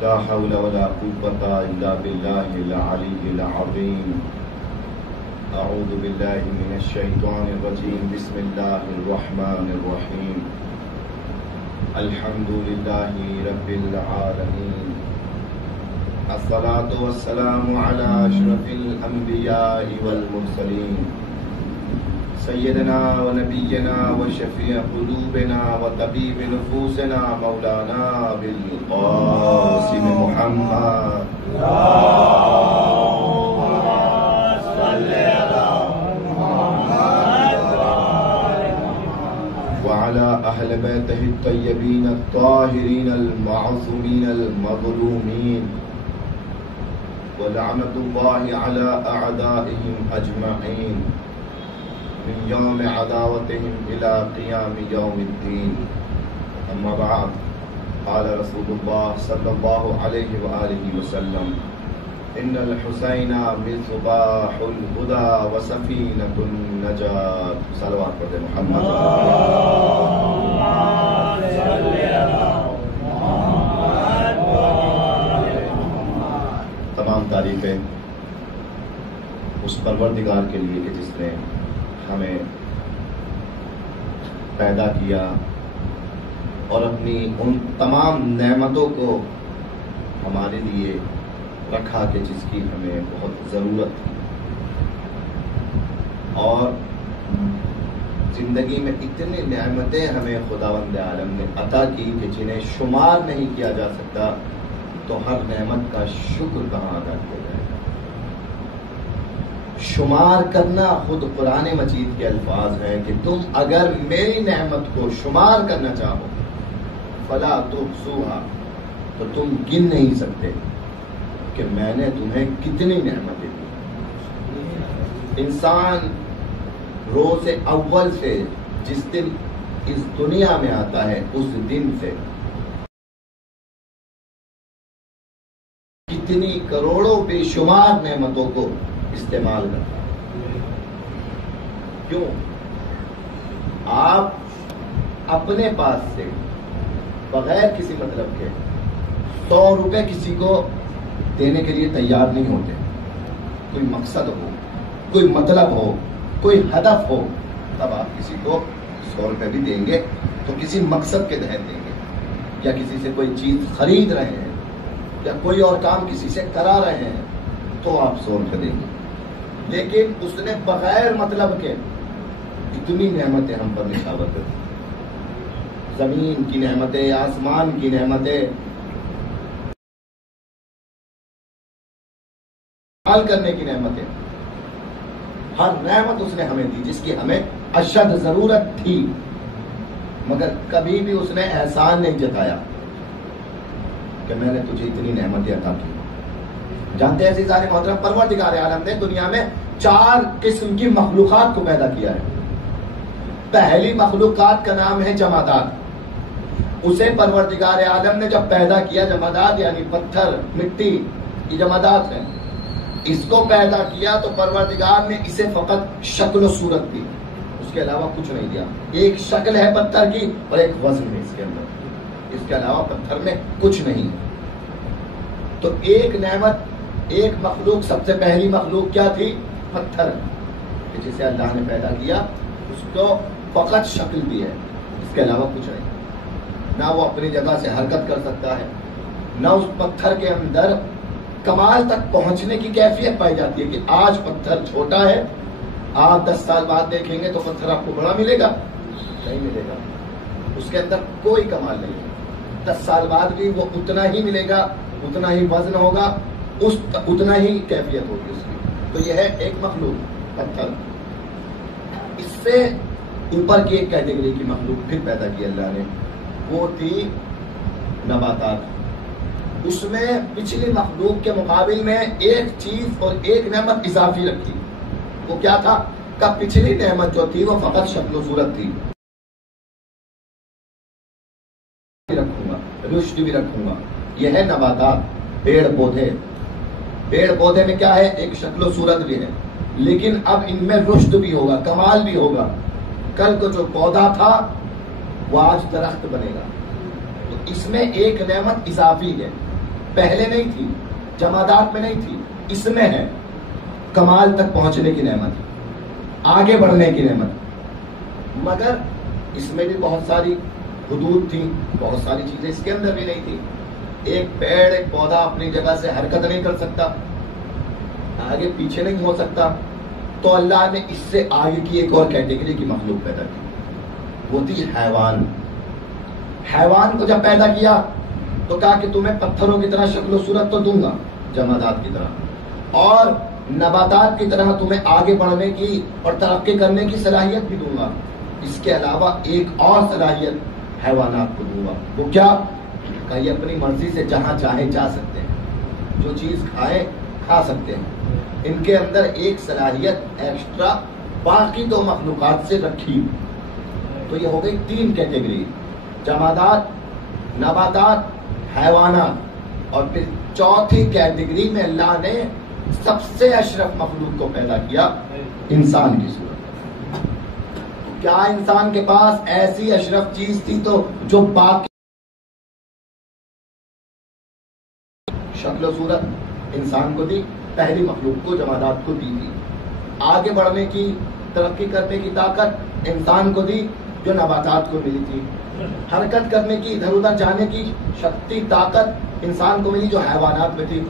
لا حول ولا قوة إلا بالله العلي العظيم. أعوذ بالله من الشيطان الرجيم. بسم الله الرحمن الرحيم. الحمد لله رب العالمين. الصلاة والسلام على أشرف الأنبياء والمرسلين سيدنا ونبينا وشفيع قلوبنا وطبيب نفوسنا مولانا بالقاسم محمد وعلى أهل بيته الطيبين الطاهرين المعصومين المظلومين ولعنة الله على أعدائهم أجمعين من يوم عداوتهم إلى قيام يوم الدين. أما بعد، قال رسول الله صلى الله عليه وآله وسلم: إن الحسين مصباح الهدى وسفينة النجاة. صلوات پڑھتے محمد. تمام تعریفیں اس پروردگار کے لیے کہ جس نے ہمیں پیدا کیا اور اپنی ان تمام نعمتوں کو ہمارے لیے رکھا کہ جس کی ہمیں بہت ضرورت تھی، اور زندگی میں اتنی نعمتیں ہمیں خداوند عالم نے عطا کی کہ جنہیں شمار نہیں کیا جا سکتا، تو ہر نعمت کا شکر کہاں ادا کیا جائے گا. شمار کرنا خود قرآن مجید کے الفاظ ہیں کہ تم اگر میری نعمت کو شمار کرنا چاہو فلا تحصوها، تو تم گن نہیں سکتے کہ میں نے تمہیں کتنی نعمتیں دی. انسان روز اول سے جس دن اس دنیا میں آتا ہے اس دن سے کتنی کروڑوں بے شمار نعمتوں کو استعمال کرتا ہے. کیوں؟ آپ اپنے پاس سے بغیر کسی مطلب کے 100 روپے کسی کو دینے کے لیے تیار نہیں ہوتے. کوئی مقصد ہو، کوئی مطلب ہو، کوئی ہدف ہو، تب آپ کسی کو 100 روپے بھی دیں گے تو کسی مقصد کے تحت دیں گے، یا کسی سے کوئی چیز خرید رہے ہیں یا کوئی اور کام کسی سے کرا رہے ہیں تو آپ 100 روپے دیں گے. لیکن اس نے بغیر مطلب کے اتنی نعمتیں ہم پر نشاور کر دی. زمین کی نعمتیں، آسمان کی نعمتیں، حل کرنے کی نعمتیں، ہر نعمت اس نے ہمیں دی جس کی ہمیں اشد ضرورت تھی، مگر کبھی بھی اس نے احسان نہیں جتایا کہ میں نے تجھے اتنی نعمتیں عطا کی. جانتے ہیں عزیزان محترم، پروردگار عالم نے دنیا میں 4 قسم کی مخلوقات کو پیدا کیا ہے. پہلی مخلوقات کا نام ہے جمادات. اسے پروردگار عالم نے جب پیدا کیا، جمادات یعنی پتھر، مٹی، یہ جمادات ہیں، اس کو پیدا کیا تو پروردگار نے اسے فقط شکل و صورت دی، اس کے علاوہ کچھ نہیں دیا. ایک شکل ہے پتھر کی اور ایک وزن ہے اس کے اندر، اس کے علاوہ پتھر میں کچھ نہیں. تو ایک نعمت، ایک مخلوق، سب سے پہلی مخلوق کیا تھی؟ پتھر، کہ جسے اللہ نے پیدا کیا اس کو فقط شکل دی ہے، اس کے علاوہ کچھ نہیں. نہ وہ اپنی جگہ سے حرکت کر سکتا ہے، نہ اس پتھر کے اندر کمال تک پہنچنے کی کیفیت پائی جاتی ہے کہ آج پتھر چھوٹا ہے، آپ 10 سال بعد دیکھیں گے تو پتھر آپ کو بڑا ملے گا؟ نہیں ملے گا. اس کے اندر کوئی کمال نہیں ہے. 10 سال بعد بھی وہ اتنا ہی ملے گا، اتنا ہی وزن ہوگا، اتنا ہی کیفیت ہوگی اس کی. تو یہ ہے ایک مخلوق پتھر. اس سے اوپر کی ایک کیٹیگری کی مخلوق پھر پیدا کی اللہ نے، وہ تھی نباتات. اس میں پچھلی مخلوق کے مقابل میں ایک چیز اور ایک نعمت اضافی رکھی. وہ کیا تھا؟ کہ پچھلی نعمت جو تھی وہ فقط شکل و صورت تھی، رکھوں گا، رشد بھی رکھوں گا. یہ ہے نباتات، پیڑ پودے. پیڑ پودے میں کیا ہے؟ ایک شکل و صورت بھی ہے، لیکن اب ان میں رشد بھی ہوگا، کمال بھی ہوگا. کل کو جو پودا تھا وہ آج درخت بنے گا. تو اس میں ایک نعمت اضافی ہے پہلے نہیں تھی، جمادات میں نہیں تھی، اس میں ہے کمال تک پہنچنے کی نعمت، آگے بڑھنے کی نعمت، مگر اس میں بھی بہت ساری حدود تھی، بہت ساری چیزیں اس کے اندر بھی نہیں تھی۔ ایک پیڑ ایک پودا اپنی جگہ سے حرکت نہیں کر سکتا، آگے پیچھے نہیں ہو سکتا، تو اللہ نے اس سے آگے کی ایک اور کیٹیگری کی مخلوق پیدا کی، وہ تھی حیوان۔ حیوان کو جب پیدا کیا تو کہا کہ تمہیں پتھروں کی طرح شکل و صورت تو دوں گا، جمادات کی طرح، اور نباتات کی طرح تمہیں آگے بڑھنے کی اور ترقی کرنے کی صلاحیت بھی دوں گا، اس کے علاوہ ایک اور صلاحیت حیوانات کو دوں گا۔ وہ کیا؟ کہ یہ اپنی مرضی سے جہاں چاہے جا سکتے ہیں، جو چیز کھائیں کھا سکتے ہیں۔ ان کے اندر ایک صلاحیت ایکسٹرا باقی دو مخلوقات سے رکھی، تو یہ ہو گئی تین کیٹیگری، جمادات، نباتات، حیوانات، اور پھر چوتھی کیٹیگری میں اللہ نے سب سے اشرف مخلوق کو پیدا کیا، انسان کی صورت۔ کیا انسان کے پاس ایسی اشرف چیز تھی تو جو باقی شکل و صورت انسان کو دی، پہلی مخلوق کو جمادات کو دی تھی، آگے بڑھنے کی ترقی کرنے کی طاقت انسان کو دی جو نباتات کو ملی تھی، حرکت کرنے کی ادھر ادھر جانے کی شکتی طاقت انسان کو ملی جو حیوانات میں تھی۔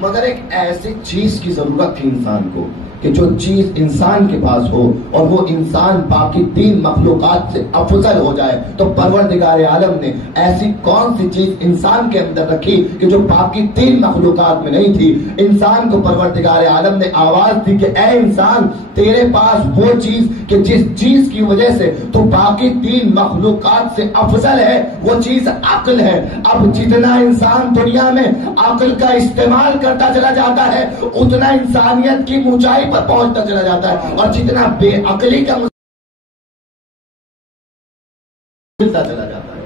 مگر ایک ایسی چیز کی ضرورت تھی انسان کو کہ جو چیز انسان کے پاس ہو اور وہ انسان باقی تین مخلوقات سے افضل ہو جائے، تو پروردگار عالم نے ایسی کون سی چیز انسان کے اندر رکھی کہ جو باقی تین مخلوقات میں نہیں تھی۔ انسان کو پروردگار عالم نے آواز دی کہ اے انسان، تیرے پاس وہ چیز کہ جس چیز کی وجہ سے تو باقی تین مخلوقات سے افضل ہے، وہ چیز عقل ہے۔ اب جتنا انسان دنیا میں عقل کا استعمال کرتا چلا جاتا ہے، اتنا انسانیت کی اونچائی پر پہنچتا چلا جاتا ہے، اور جتنا بے عقلی کا ملتا چلا جاتا ہے۔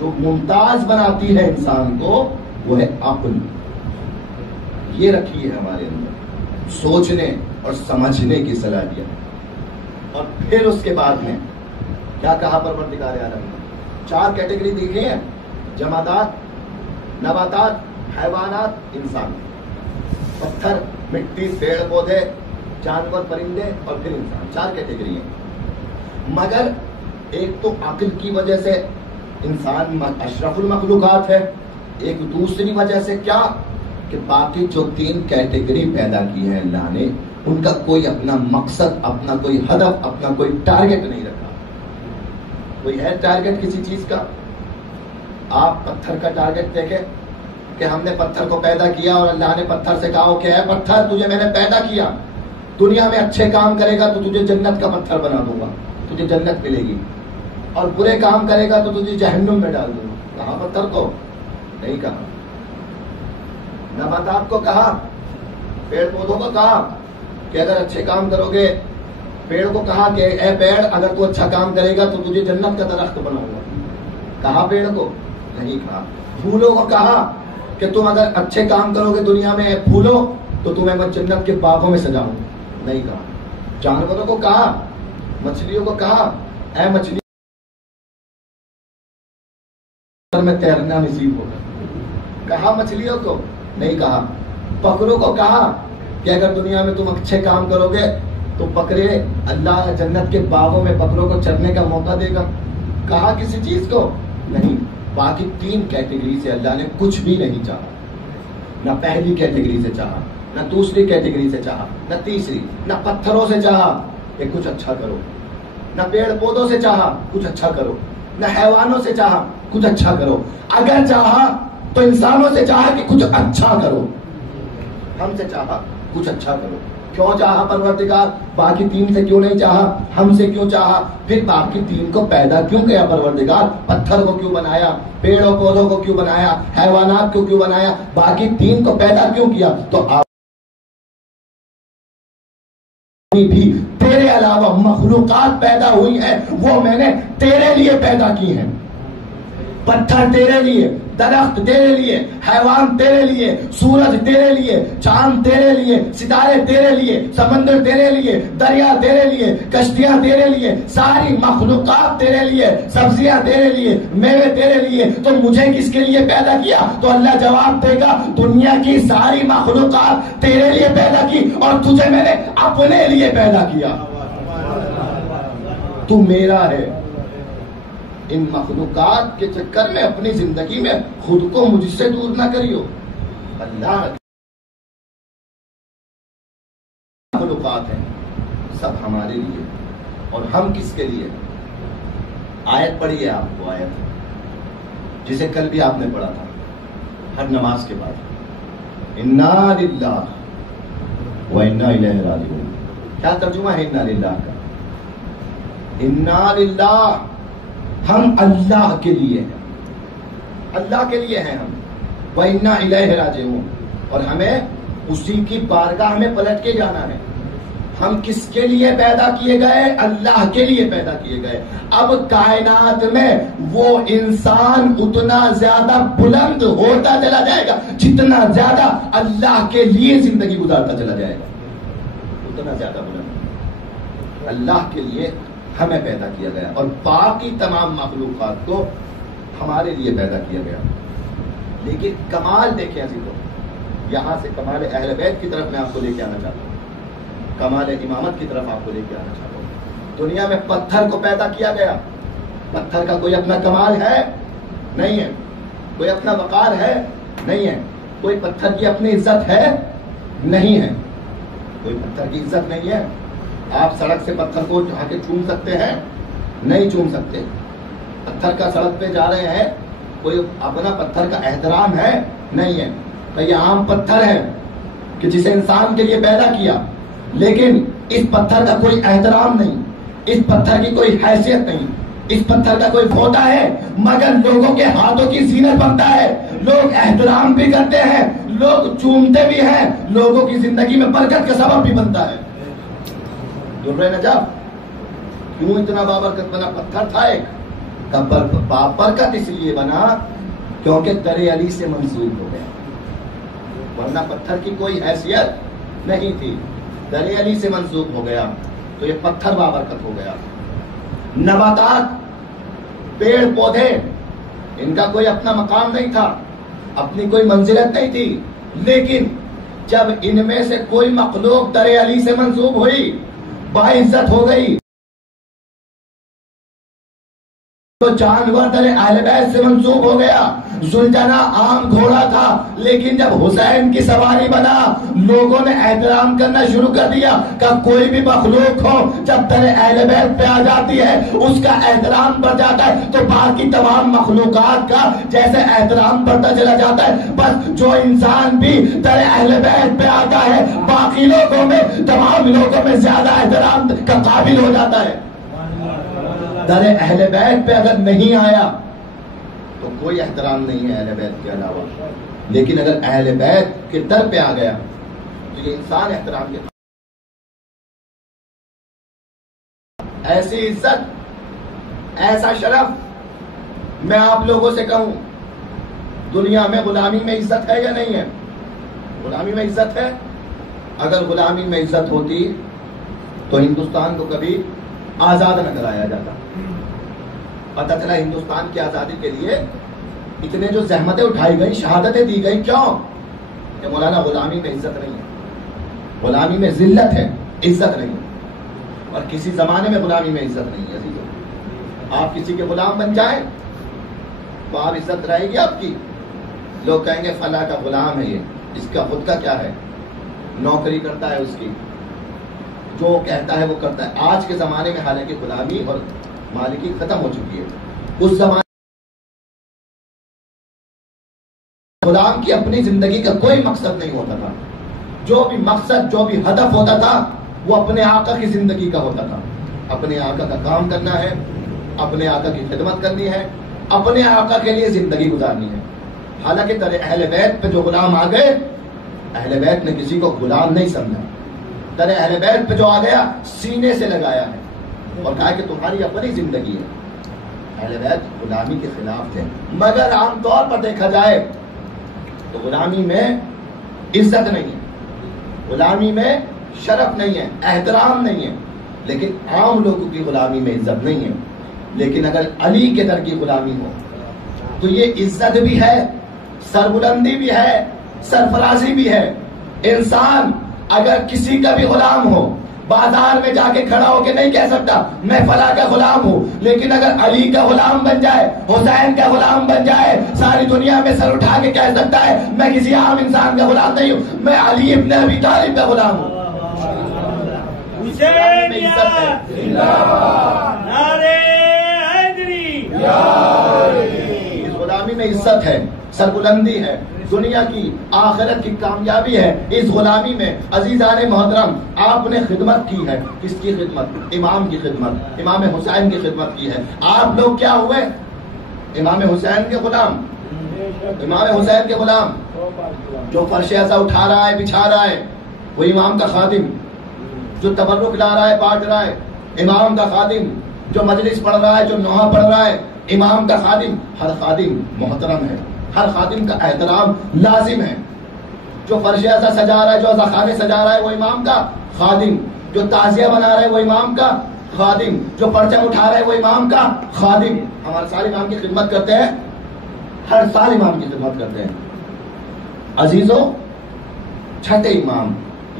جو ممتاز بناتی ہے انسان کو وہ ہے عقل، یہ رکھی ہے ہمارے اندر سوچنے اور سمجھنے کی صلاحیت۔ اور پھر اس کے بعد میں کیا کہا پروردگار عالم نے؟ چار کیٹیگری دیکھی ہے، جمادات، نباتات، حیوانات، انسان۔ پتھر، مٹی، پیڑ پودے، جانور، پرندے، اور پھر انسان، چار کیٹیگری ہیں۔ مگر ایک تو عقل کی وجہ سے انسان اشرف المخلوقات ہے، ایک دوسری وجہ سے کیا کہ باقی جو تین کیٹیگری پیدا کی ہے اللہ نے، ان کا کوئی اپنا مقصد، اپنا کوئی ہدف، اپنا کوئی ٹارگٹ نہیں رکھا۔ کوئی ہے ٹارگٹ کسی چیز کا؟ آپ پتھر کا ٹارگٹ دیکھیں کہ ہم نے پتھر کو پیدا کیا اور اللہ نے پتھر سے کہا کہ اے پتھر، تجھے میں نے پیدا کیا، دنیا میں اچھے کام کرے گا تو تجھے جنت کا پتھر بنا دوں گا، تجھے جنت ملے گی، اور برے کام کرے گا تو تجھے جہنم میں ڈال دوں گا۔ کہا پتھر کو؟ نہیں کہا۔ نباتات کو کہا، پیڑ پودوں کو کہا کہ اگر اچھے کام کرو گے، پیڑ کو کہا کہ اے پیڑ، اگر تو اچھا کام کرے گا تو تجھے جنت کا درخت بناؤں گا، کہا پیڑ کو؟ نہیں کہا۔ پھولوں کو کہا کہ تم اگر اچھے کام کرو گے دنیا میں پھولو تو تمہیں میں جنت کے باغوں میں سجاؤں، نہیں کہا۔ جانوروں کو کہا، مچھلیوں کو کہا اے مچھلی میں تیرنا نصیب ہوگا، کہا مچھلیوں کو؟ نہیں کہا۔ بکروں کو کہا کہ اگر دنیا میں تم اچھے کام کرو گے تو بکرے اللہ جنت کے باغوں میں بکروں کو چرنے کا موقع دے گا، کہا کسی چیز کو؟ نہیں۔ باقی تین کیٹیگری سے اللہ نے کچھ بھی نہیں چاہا، نہ پہلی کیٹیگری سے چاہا، نہ دوسری کیٹیگری سے چاہا، نہ تیسری، نہ پتھروں سے چاہا کہ کچھ اچھا کرو، نہ پیڑ پودوں سے چاہا کچھ اچھا کرو، نہ حیوانوں سے چاہا کچھ اچھا کرو۔ اگر چاہا تو انسانوں سے چاہا کہ کچھ اچھا کرو، ہم سے چاہا کچھ اچھا کرو۔ کیوں چاہا پروردگار؟ باقی تین سے کیوں نہیں چاہا؟ ہم سے کیوں چاہا؟ پھر باقی تین کو پیدا کیوں کیا پروردگار؟ پتھر کو کیوں بنایا؟ پیڑوں پودوں کو کیوں بنایا؟ حیوانات کو کیوں بنایا؟ باقی تین کو پیدا کیوں کیا؟ تو بھی تیرے علاوہ مخلوقات پیدا ہوئی ہیں، وہ میں نے تیرے لیے پیدا کی ہیں۔ پتھر تیرے لیے، درخت تیرے لیے، حیوان تیرے لیے، سورج تیرے لیے، چاند تیرے لیے، ستارے تیرے لیے، سمندر تیرے لیے، دریا تیرے لیے، کشتیاں تیرے لیے، ساری مخلوقات تیرے لیے، سبزیاں تیرے لیے، میوے تیرے لیے، تو مجھے کس کے لیے پیدا کیا؟ تو اللہ جواب دے گا دنیا کی ساری مخلوقات تیرے لیے پیدا کی اور تجھے میں نے اپنے لیے پیدا کیا، تو میرا ہے۔ ان مخلوقات کے چکر میں اپنی زندگی میں خود کو مجھ سے دور نہ کریو۔ اللہ مخلوقات ہیں سب ہمارے لیے، اور ہم کس کے لیے؟ آیت پڑھی ہے آپ کو، آیت جسے کل بھی آپ نے پڑھا تھا ہر نماز کے بعد، انا للہ و انا الیہ راجعون۔ کیا ترجمہ ہے انا للہ کا؟ انا للہ، ہم اللہ کے لیے ہیں، اللہ کے لیے ہیں ہم، وَإِنَّا إِلَيْهِ رَاجِعُونَ، اور ہمیں اسی کی بارگاہ میں پلٹ کے جانا ہے۔ ہم کس کے لیے پیدا کیے گئے؟ اللہ کے لیے پیدا کیے گئے۔ اب کائنات میں وہ انسان اتنا زیادہ بلند ہوتا چلا جائے گا جتنا زیادہ اللہ کے لیے زندگی گزارتا چلا جائے گا، اتنا زیادہ بلند۔ اللہ کے لیے ہمیں پیدا کیا گیا، اور باقی تمام مخلوقات کو ہمارے لیے پیدا کیا گیا۔ لیکن کمال دیکھیں عزیزو، یہاں سے کمال اہل بیت کی طرف میں آپ کو لے کے آنا چاہتا ہوں، کمال امامت کی طرف آپ کو لے کے آنا چاہتا ہوں۔ دنیا میں پتھر کو پیدا کیا گیا، پتھر کا کوئی اپنا کمال ہے؟ نہیں ہے۔ کوئی اپنا وقار ہے؟ نہیں ہے۔ کوئی پتھر کی اپنی عزت ہے؟ نہیں ہے۔ کوئی پتھر کی عزت نہیں ہے۔ آپ سڑک سے پتھر کو جا کے چوم سکتے ہیں؟ نہیں چوم سکتے۔ پتھر کا سڑک پہ جا رہے ہیں، کوئی اپنا پتھر کا احترام ہے؟ نہیں ہے۔ تو یہ عام پتھر ہے کہ جسے انسان کے لیے پیدا کیا، لیکن اس پتھر کا کوئی احترام نہیں، اس پتھر کی کوئی حیثیت نہیں، اس پتھر کا کوئی فوٹا ہے، مگر لوگوں کے ہاتھوں کی زینت بنتا ہے، لوگ احترام بھی کرتے ہیں، لوگ چومتے بھی ہیں، لوگوں کی زندگی میں برکت کا سبب بھی بنتا ہے۔ درہ نجف کیوں اتنا بابرکت بنا؟ پتھر تھا ایک، بابرکت اس لیے بنا کیونکہ در علی سے منسوب ہو گیا، ورنہ پتھر کی کوئی حیثیت نہیں تھی، در علی سے منسوب ہو گیا تو یہ پتھر بابرکت ہو گیا۔ نباتات، پیڑ پودے، ان کا کوئی اپنا مقام نہیں تھا، اپنی کوئی منزلت نہیں تھی، لیکن جب ان میں سے کوئی مخلوق در علی سے منسوب ہوئی، باعزت ہو گئی، تو جانور در اہل بیت سے منسوب ہو گیا۔ ذوالجناح عام گھوڑا تھا، لیکن جب حسین کی سواری بنا، لوگوں نے احترام کرنا شروع کر دیا کہ کوئی بھی مخلوق ہو جب در اہل بیت پہ آ جاتی ہے اس کا احترام بڑھ جاتا ہے، تو باقی تمام مخلوقات کا جیسے احترام بڑھتا چلا جاتا ہے، بس جو انسان بھی در اہل بیت پہ آتا ہے باقی لوگوں میں، تمام لوگوں میں زیادہ احترام کا قابل ہو جاتا ہے۔ در اہل بیت پہ اگر نہیں آیا تو کوئی احترام نہیں ہے اہل بیت کے علاوہ، لیکن اگر اہل بیت کے در پہ آ گیا تو یہ انسان احترام کے ایسی عزت، ایسا شرف۔ میں آپ لوگوں سے کہوں، دنیا میں غلامی میں عزت ہے یا نہیں ہے؟ غلامی میں عزت ہے؟ اگر غلامی میں عزت ہوتی تو ہندوستان کو کبھی آزاد نہ کرایا جاتا۔ پتہ چلا ہندوستان کی آزادی کے لیے اتنے جو زحمتیں اٹھائی گئی، شہادتیں دی گئی، کیوں؟ کہ مولانا غلامی میں عزت نہیں ہے، غلامی میں ذلت ہے، عزت نہیں ہے، اور کسی زمانے میں غلامی میں عزت نہیں ہے۔ آپ کسی کے غلام بن جائیں تو آپ عزت رہے گی آپ کی، لوگ کہیں گے فلاں کا غلام ہے یہ، اس کا خود کا کیا ہے، نوکری کرتا ہے اس کی، جو کہتا ہے وہ کرتا ہے۔ آج کے زمانے میں حالانکہ غلامی اور مالکی ختم ہو چکی ہے، اس زمانے غلام کی اپنی زندگی کا کوئی مقصد نہیں ہوتا تھا، جو بھی مقصد، جو بھی ہدف ہوتا تھا وہ اپنے آقا کی زندگی کا ہوتا تھا، اپنے آقا کا کام کرنا ہے، اپنے آقا کی خدمت کرنی ہے، اپنے آقا کے لیے زندگی گزارنی ہے۔ حالانکہ در اہل بیت پہ جو غلام آ گئے، اہل بیت نے کسی کو غلام نہیں سمجھا، در اہل بیت پہ جو آ گیا سینے سے لگایا ہے اور کہا کہ تمہاری اپنی زندگی ہے۔ اہل بیت غلامی کے خلاف تھے، مگر عام طور پر دیکھا جائے تو غلامی میں عزت نہیں ہے، غلامی میں شرف نہیں ہے، احترام نہیں ہے، لیکن عام لوگوں کی غلامی میں عزت نہیں ہے۔ لیکن اگر علی کے در کی غلامی ہو تو یہ عزت بھی ہے، سربلندی بھی ہے، سرفرازی بھی ہے۔ انسان اگر کسی کا بھی غلام ہو، بازار میں جا کے کھڑا ہو کے نہیں کہہ سکتا میں فلاں کا غلام ہوں، لیکن اگر علی کا غلام بن جائے، حسین کا غلام بن جائے، ساری دنیا میں سر اٹھا کے کہہ سکتا ہے میں کسی عام انسان کا غلام نہیں ہوں، میں علی ابن ابی طالب کا غلام ہوں۔ اس غلامی میں عزت ہے، سربلندی ہے، دنیا کی آخرت کی کامیابی ہے اس غلامی میں۔ عزیزان محترم، آپ نے خدمت کی ہے، کس کی خدمت؟ امام کی خدمت، امام حسین کی خدمت کی ہے۔ آپ لوگ کیا ہوئے؟ امام حسین کے غلام، امام حسین کے غلام۔ جو فرش ایسا اٹھا رہا ہے، بچھا رہا ہے، وہ امام کا خادم۔ جو تبرک لا رہا ہے، بانٹ رہا ہے، امام کا خادم۔ جو مجلس پڑھ رہا ہے، جو نوحہ پڑھ رہا ہے، امام کا خادم۔ ہر خادم محترم ہے، ہر خادم کا احترام لازم ہے۔ جو فرش ایسا سجا رہا ہے، جو خانے سجا رہا ہے، وہ امام کا خادم۔ جو تعزیہ بنا رہا ہے، وہ امام کا خادم۔ جو پرچم اٹھا رہا ہے، وہ امام کا خادم۔ ہم ہر سال امام کی خدمت کرتے ہیں، ہر سال امام کی خدمت کرتے ہیں۔ عزیزوں، چھٹے امام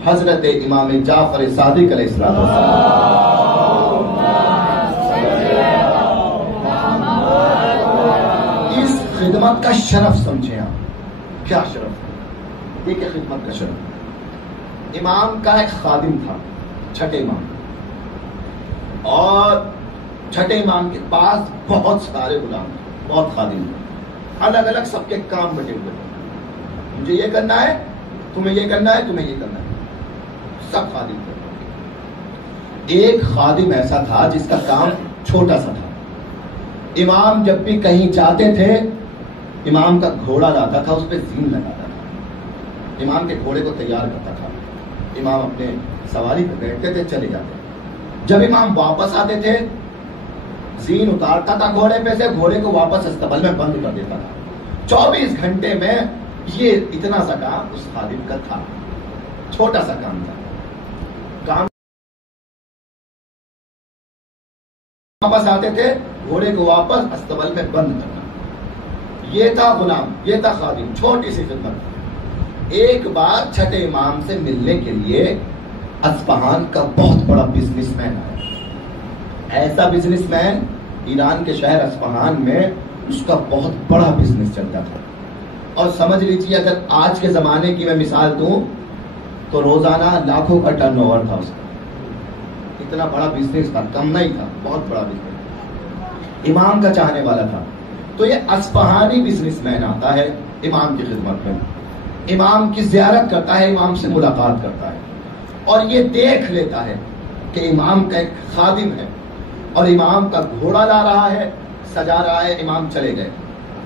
حضرت امام جعفر صادق علیہ السلام، اس خدمت کا شرف سمجھیں آپ، کیا شرف ہے یہ کہ خدمت کا شرف۔ امام کا ایک خادم تھا، چھٹے امام، اور چھٹے امام کے پاس بہت سارے غلام، بہت خادم، الگ الگ سب کے کام بٹے ہوئے تھے۔ مجھے یہ کرنا ہے، تمہیں یہ کرنا ہے، تمہیں یہ کرنا ہے، سب خادم تھے۔ ایک خادم ایسا تھا جس کا کام چھوٹا سا تھا۔ امام جب بھی کہیں جاتے تھے، امام کا گھوڑا لاتا تھا، اس پہ زین لگاتا تھا، امام کے گھوڑے کو تیار کرتا تھا، امام اپنے سواری پہ بیٹھتے تھے، چلے جاتے۔ جب امام واپس آتے تھے، زین اتارتا تھا گھوڑے پہ سے، گھوڑے کو واپس استقبال میں بند کر دیتا تھا۔ 24 گھنٹے میں یہ اتنا سا کام اس خادم کا تھا، چھوٹا سا کام تھا۔ کام واپس آتے تھے، گھوڑے کو واپس استقبال میں بند کرنا، یہ تھا غلام، یہ تھا خادم، چھوٹی سی خدمت۔ ایک بار چھٹے امام سے ملنے کے لیے اصفہان کا بہت بڑا بزنس مین آیا۔ ایسا بزنس مین ایران کے شہر اصفہان میں، اس کا بہت بڑا بزنس چلتا تھا۔ اور سمجھ لیجیے اگر آج کے زمانے کی میں مثال دوں تو روزانہ لاکھوں کا ٹرن اوور تھا اس کا، اتنا بڑا بزنس تھا، کم نہیں تھا، بہت بڑا بزنس۔ امام کا چاہنے والا تھا۔ تو یہ اصفہانی بزنس مین آتا ہے امام کی خدمت میں، امام کی زیارت کرتا ہے، امام سے ملاقات کرتا ہے، اور یہ دیکھ لیتا ہے کہ امام کا ایک خادم ہے اور امام کا گھوڑا لا رہا ہے، سجا رہا ہے۔ امام چلے گئے،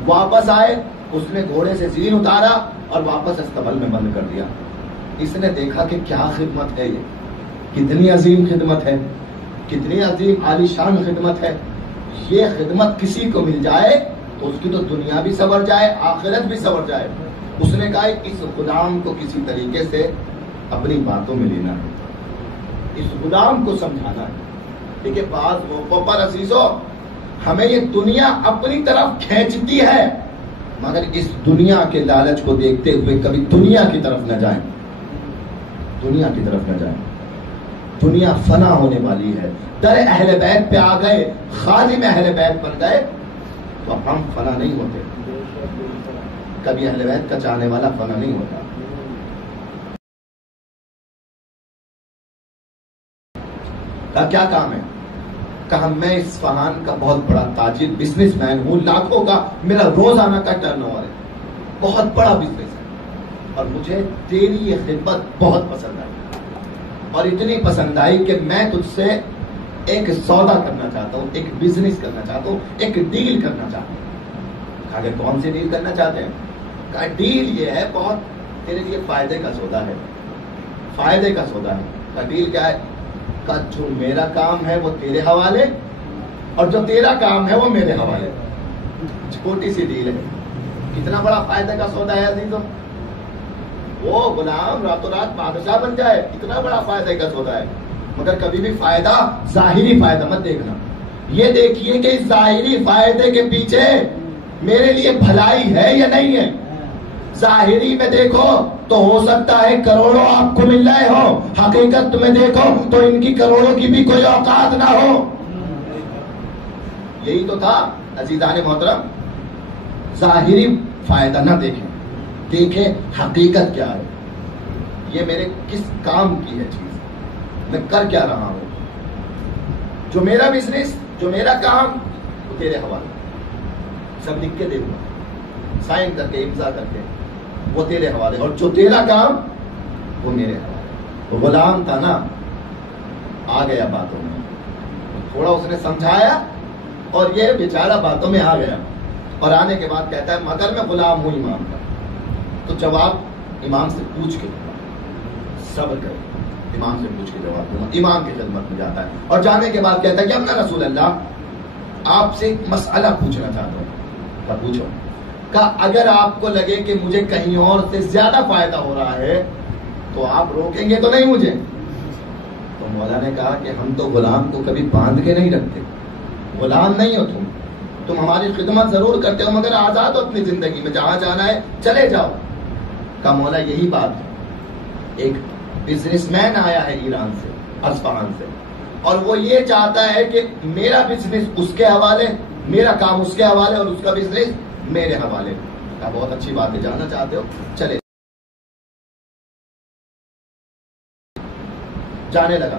واپس آئے، اس نے گھوڑے سے زین اتارا اور واپس استقبال میں بند کر دیا۔ اس نے دیکھا کہ کیا خدمت ہے، یہ کتنی عظیم خدمت ہے، کتنی عظیم عالی شان خدمت ہے۔ یہ خدمت کسی کو مل جائے تو اس کی تو دنیا بھی سنور جائے، آخرت بھی سنور جائے۔ اس نے کہا اس غلام کو کسی طریقے سے اپنی باتوں میں لینا ہے، اس غلام کو سمجھانا ہے۔ دیکھیے بعض موقعوں پر عزیزوں ہمیں یہ دنیا اپنی طرف کھینچتی ہے، مگر اس دنیا کے لالچ کو دیکھتے ہوئے کبھی دنیا کی طرف نہ جائیں، دنیا کی طرف نہ جائیں۔ دنیا فنا ہونے والی ہے۔ در اہل بیت پہ آ گئے، خادم اہل بیت بن گئے تو ہم فنا نہیں ہوتے، کبھی اہل بیت کا چاہنے والا فنا نہیں ہوتا۔ کیا کام ہے؟ کہا میں اصفہان کا بہت بڑا تاجر بزنس مین ہوں، لاکھوں کا میرا روزانہ کا ٹرن اوور ہے، بہت بڑا بزنس ہے، اور مجھے تیری یہ خدمت بہت پسند آئی، اور اتنی پسند آئی کہ میں تجھ سے ایک سودا کرنا چاہتا ہوں، ایک بزنس کرنا چاہتا ہوں، ایک ڈیل کرنا چاہتا ہوں۔ کہا کہ کون سی ڈیل کرنا چاہتے ہیں؟ کہا ڈیل یہ ہے، بہت تیرے لیے فائدے کا سودا ہے، فائدے کا سودا ہے۔ کہا ڈیل کیا ہے؟ کہا جو میرا کام ہے وہ تیرے حوالے، اور جو تیرا کام ہے وہ میرے حوالے. چھوٹی سی ڈیل ہے, کتنا بڑا فائدے کا سودا ہے عزیزوں. وہ غلام راتوں رات بادشاہ بن جائے, اتنا بڑا فائدے کا سودا ہے. مگر کبھی بھی فائدہ ظاہری فائدہ مت دیکھنا, یہ دیکھیے کہ اس ظاہری فائدے کے پیچھے میرے لیے بھلائی ہے یا نہیں ہے. ظاہری میں دیکھو تو ہو سکتا ہے کروڑوں آپ کو مل رہے ہو, حقیقت میں دیکھو تو ان کی کروڑوں کی بھی کوئی اوقات نہ ہو. یہی تو تھا عزیزان محترم. ظاہری فائدہ نہ دیکھیں, دیکھیں حقیقت کیا ہے, یہ میرے کس کام کی ہے چیز, میں کر کیا رہا ہوں. جو میرا بزنس, جو میرا کام, وہ تیرے حوالے, سب لکھ کے دے دوں, سائن کر کے, امضا کر کے, وہ تیرے حوالے. اور جو تیرا کام وہ میرے حوالے. وہ غلام تھا نا, آ گیا باتوں میں, تھوڑا اس نے سمجھایا اور یہ بیچارہ باتوں میں آ گیا. اور آنے کے بعد کہتا ہے مگر میں غلام ہوں امام کا. تو جواب امام سے پوچھ کے, صبر کرے, امام سے پوچھ کے جواب دوں. امام کی خدمت میں جاتا ہے اور جانے کے بعد کہتا ہے کہ اپنا رسول اللہ آپ سے ایک مسئلہ پوچھنا چاہتا ہوں. کیا پوچھو؟ کہ اگر آپ کو لگے کہ مجھے کہیں اور سے زیادہ فائدہ ہو رہا ہے تو آپ روکیں گے تو نہیں مجھے؟ تو مولا نے کہا کہ ہم تو غلام کو کبھی باندھ کے نہیں رکھتے. غلام نہیں ہو تم ہماری خدمت ضرور کرتے ہو مگر آزاد ہو اپنی زندگی میں, جہاں جانا ہے چلے جاؤ. کہا مولا یہی بات ہے. ایک بزنس مین آیا ہے ایران سے, اصفہان سے, اور وہ یہ چاہتا ہے کہ میرا بزنس اس کے حوالے, میرا کام اس کے حوالے اور اس کا بزنس میرے حوالے. کہا بہت اچھی بات ہے, جانا چاہتے ہو چلے. جانے لگا,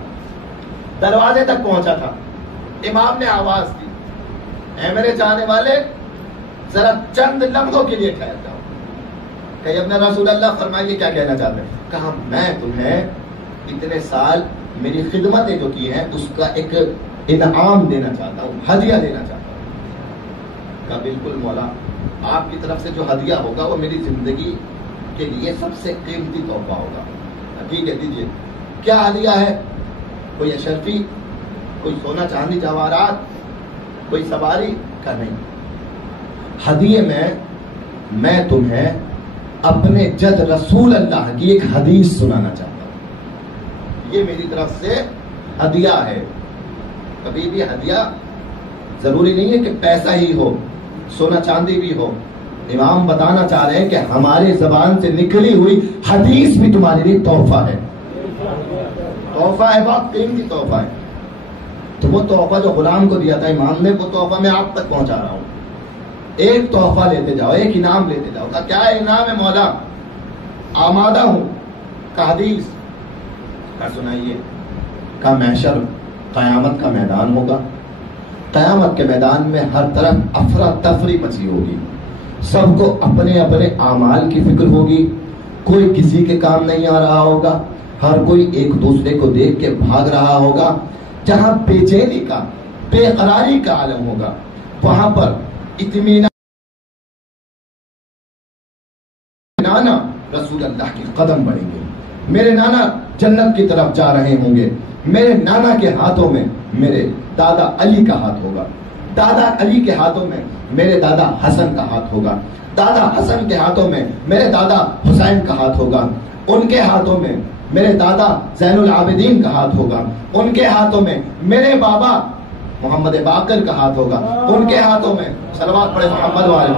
دروازے تک پہنچا تھا, امام نے آواز دی اے میرے جانے والے ذرا چند لمحوں کے لیے ٹھہر جاؤ. کہ اپنے رسول اللہ فرمائیے کیا کہنا چاہتے ہیں. کہا میں تمہیں اتنے سال میری خدمتیں جو کی ہیں اس کا ایک انعام دینا چاہتا ہوں, ہدیہ دینا چاہتا ہوں. کہا بالکل مولا, آپ کی طرف سے جو ہدیہ ہوگا وہ میری زندگی کے لیے سب سے قیمتی تحفہ ہوگا. ٹھیک ہے دیجیے. کیا ہدیہ ہے؟ کوئی اشرفی, کوئی سونا چاندی جواہرات, کوئی سواری کا نہیں. ہدیے میں تمہیں اپنے جد رسول اللہ کی ایک حدیث سنانا چاہتا ہوں. یہ میری طرف سے ہدیہ ہے. کبھی بھی ہدیہ ضروری نہیں ہے کہ پیسہ ہی ہو, سونا چاندی بھی ہو. امام بتانا چاہ رہے ہیں کہ ہماری زبان سے نکلی ہوئی حدیث بھی تمہارے لیے تحفہ ہے. تحفہ ہے, بہت قیمتی تحفہ ہے. تو وہ تحفہ جو غلام کو دیا تھا امام نے, وہ تحفہ میں آپ تک پہنچا رہا ہوں. ایک تحفہ لیتے جاؤ, ایک انعام لیتے جاؤ. کہا کیا انعام ہے مولا؟ آمادہ ہوں. کہا حدیث. کہا سنائیے. کہا محشر, قیامت کا میدان ہوگا. قیامت کے میدان میں ہر طرف افراتفری مچی ہوگی. سب کو اپنے اپنے اعمال کی فکر ہوگی, کوئی کسی کے کام نہیں آ رہا ہوگا, ہر کوئی ایک دوسرے کو دیکھ کے بھاگ رہا ہوگا. جہاں بے چینی کا, بے قراری کا عالم ہوگا, وہاں پر اطمینان. نانا رسول اللہ کے قدم بڑھیں گے, میرے نانا جنت کی طرف جا رہے ہوں گے. میرے نانا کے ہاتھوں میں میرے دادا علی کا ہاتھ ہوگا, دادا علی کے ہاتھوں میں میرے دادا حسن کا ہاتھ ہوگا, دادا حسن کے ہاتھوں میں میرے دادا حسین کا ہاتھ ہوگا, ان کے ہاتھوں میں میرے دادا زین العابدین کا ہاتھ ہوگا, ان کے ہاتھوں میں میرے بابا محمد باقر کا ہاتھ ہوگا, ان کے ہاتھوں میں صلوات پڑھے محمد والے,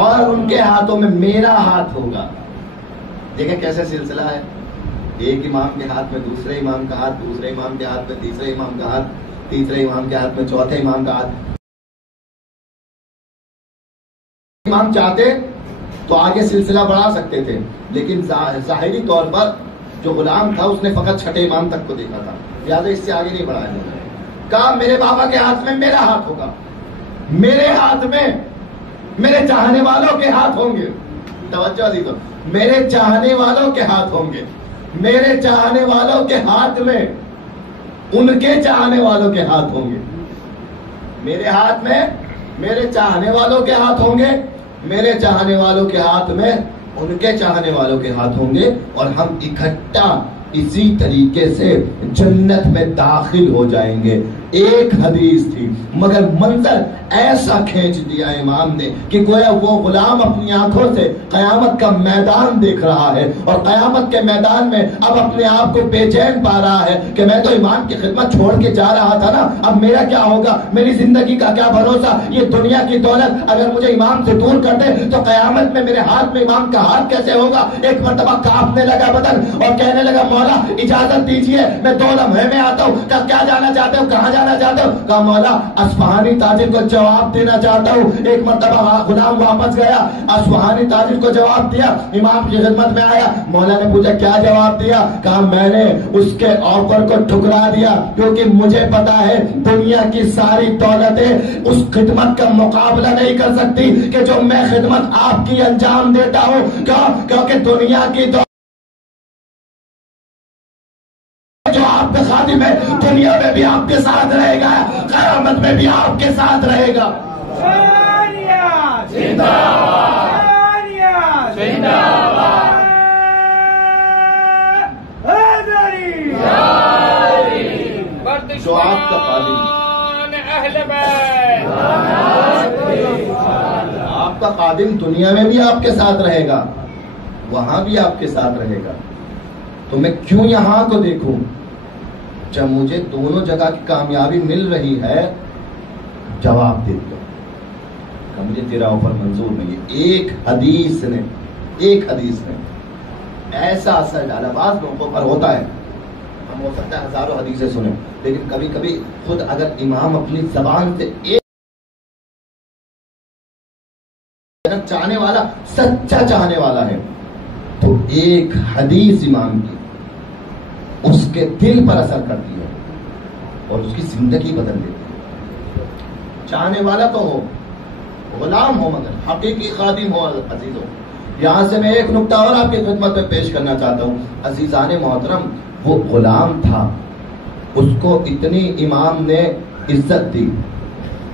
اور ان کے ہاتھوں میں میرا ہاتھ ہوگا. دیکھیں کیسے سلسلہ ہے. ایک امام کے ہاتھ میں دوسرے امام کا ہاتھ, دوسرے امام کے ہاتھ میں تیسرے امام کا ہاتھ, تیسرے امام کے ہاتھ میں چوتھے امام کا ہاتھ. امام چاہتے تو آگے سلسلہ بڑھا سکتے تھے, لیکن ظاہری طور پر جو غلام تھا اس نے فقط چھٹے امام تک کو دیکھا تھا, لہٰذا اس سے آگے نہیں بڑھایا. کہا میرے بابا کے ہاتھ میں میرا ہاتھ ہوگا, میرے ہاتھ میں میرے چاہنے والوں کے ہاتھ ہوں گے. توجہ دیجیے, میرے چاہنے والوں کے ہاتھ ہوں گے, میرے چاہنے والوں کے ہاتھ میں ان کے چاہنے والوں کے ہاتھ ہوں گے. میرے ہاتھ میں میرے چاہنے والوں کے ہاتھ ہوں گے, میرے چاہنے والوں کے ہاتھ میں ان کے چاہنے والوں کے ہاتھ ہوں گے, اور ہم اکٹھا اسی طریقے سے جنت میں داخل ہو جائیں گے. ایک حدیث تھی مگر منظر ایسا کھینچ دیا امام نے کہ گویا وہ غلام اپنی آنکھوں سے قیامت کا میدان دیکھ رہا ہے اور قیامت کے میدان میں اب اپنے آپ کو بے چین پا رہا ہے کہ میں تو امام کی خدمت چھوڑ کے جا رہا تھا نا, اب میرا کیا ہوگا, میری زندگی کا کیا بھروسہ, یہ دنیا کی دولت اگر مجھے امام سے دور کر دے تو قیامت میں میرے ہاتھ میں امام کا ہاتھ کیسے ہوگا. ایک مرتبہ کانپنے لگا بدن اور کہنے لگا مولا اجازت دیجیے میں 2 لمحے میں آتا ہوں. کیا جانا چاہتے ہو, کہاں جانا چاہتے ہو؟ کہا مولا اصفہانی تاجر کو جواب دینا چاہتا ہوں. ایک مرتبہ غلام واپس گیا, اصفہانی تاجر کو جواب دیا, امام کی خدمت میں آیا. مولا نے پوچھا کیا جواب دیا؟ کہا میں نے اس کے آفر کو ٹھکرا دیا کیونکہ مجھے پتا ہے دنیا کی ساری دولتیں اس خدمت کا مقابلہ نہیں کر سکتی کہ جو میں خدمت آپ کی انجام دیتا ہوں. کیونکہ دنیا کی جو آپ کے خادم ہے دنیا میں بھی آپ کے ساتھ رہے گا, قیامت میں بھی آپ کے ساتھ رہے گا. جو آپ کا خادم, آپ کا خادم دنیا میں بھی آپ کے ساتھ رہے گا, وہاں بھی آپ کے ساتھ رہے گا. تو میں کیوں یہاں کو دیکھوں جب مجھے دونوں جگہ کی کامیابی مل رہی ہے؟ جواب دے دو کہ مجھے تیرا آفر منظور نہیں ہے. ایک حدیث نے ایسا اثر ڈالا. بعض موقعوں پر ہوتا ہے, ہم ہو سکتا ہے ہزاروں حدیثیں سنیں, لیکن کبھی کبھی خود اگر امام اپنی زبان سے ایک چاہنے والا سچا چاہنے والا ہے تو ایک حدیث امام کی اس کے دل پر اثر کرتی ہے اور اس کی زندگی بدل دیتی ہے. چاہنے والا تو ہو, غلام ہو مگر حقیقی خادم ہو. عزیزوں, یہاں سے میں ایک نکتہ اور آپ کی خدمت میں پیش کرنا چاہتا ہوں. عزیزان محترم, وہ غلام تھا, اس کو اتنی امام نے عزت دی,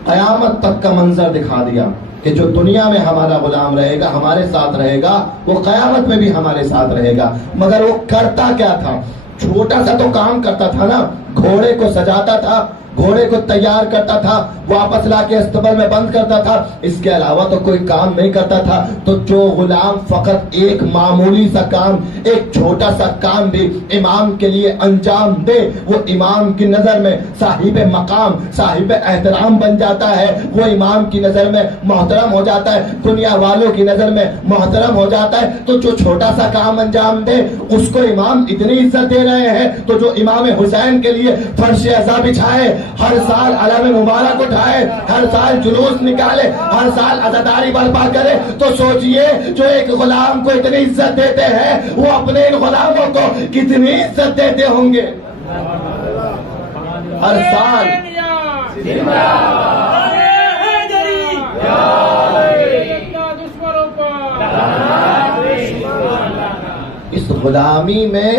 قیامت تک کا منظر دکھا دیا کہ جو دنیا میں ہمارا غلام رہے گا, ہمارے ساتھ رہے گا, وہ قیامت میں بھی ہمارے ساتھ رہے گا. مگر وہ کرتا کیا تھا؟ چھوٹا سا تو کام کرتا تھا نا, گھوڑے کو سجاتا تھا, گھوڑے کو تیار کرتا تھا, واپس لا کے استبل میں بند کرتا تھا, اس کے علاوہ تو کوئی کام نہیں کرتا تھا. تو جو غلام فقط ایک معمولی سا کام, ایک چھوٹا سا کام بھی امام کے لیے انجام دے, وہ امام کی نظر میں صاحب مقام, صاحب احترام بن جاتا ہے, وہ امام کی نظر میں محترم ہو جاتا ہے, دنیا والوں کی نظر میں محترم ہو جاتا ہے. تو جو چھوٹا سا کام انجام دے اس کو امام اتنی عزت دے رہے ہیں. تو جو امام حسین کے لیے فرش عزا بچھائے, ہر سال علم مبارک اٹھائے, ہر سال جلوس نکالے, ہر سال عزاداری برپا کرے, تو سوچئے جو ایک غلام کو اتنی عزت دیتے ہیں وہ اپنے ان غلاموں کو کتنی عزت دیتے ہوں گے. ہر سال اس غلامی میں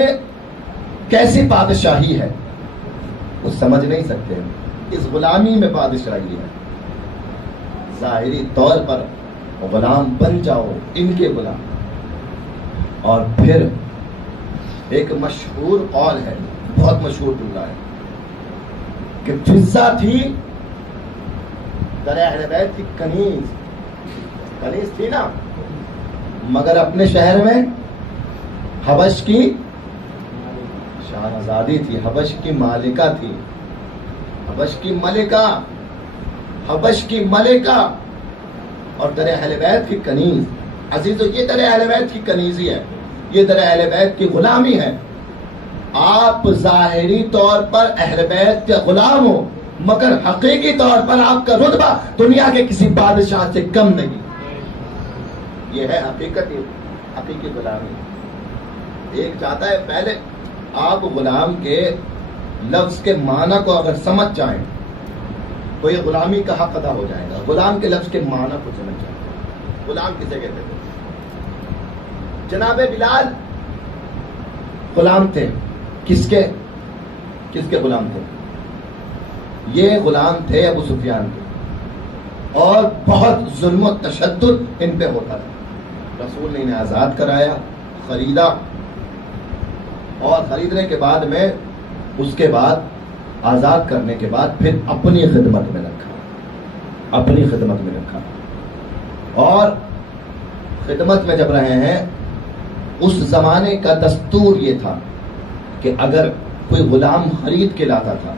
کیسی بادشاہی ہے وہ سمجھ نہیں سکتے. اس غلامی میں بادشاہی ہے. ظاہری طور پر غلام بن جاؤ ان کے غلام. اور پھر ایک مشہور قول ہے, بہت مشہور جملہ ہے کہ فضہ تھی در اہل بیت کی کنیز تھی نا, مگر اپنے شہر میں حبش کی شاہزادی تھی, حبش کی مالکہ تھی, حبش کی ملکہ اور در اہل بیت کی کنیز. عزیزو, یہ در اہل بیت کی کنیزی ہے, یہ در اہل بیت کی غلامی ہے. آپ ظاہری طور پر اہل بیت کے غلام ہو مگر حقیقی طور پر آپ کا رتبہ دنیا کے کسی بادشاہ سے کم نہیں. یہ ہے حقیقی غلامی. ایک چاہتا ہے پہلے آپ غلام کے لفظ کے معنی کو اگر سمجھ جائیں تو یہ غلامی کا حق ادا ہو جائے گا. غلام کے لفظ کے معنی کو سمجھ جائیں. غلام کسے کہتے تھے؟ جناب بلال غلام تھے. کس کے غلام تھے؟ یہ غلام تھے ابو سفیان کے, اور بہت ظلم و تشدد ان پہ ہوتا تھا. رسول نے انہیں آزاد کرایا, خریدا, اور خریدنے کے بعد میں اس کے بعد آزاد کرنے کے بعد پھر اپنی خدمت میں رکھا، اپنی خدمت میں رکھا. اور خدمت میں جب رہے ہیں، اس زمانے کا دستور یہ تھا کہ اگر کوئی غلام خرید کے لاتا تھا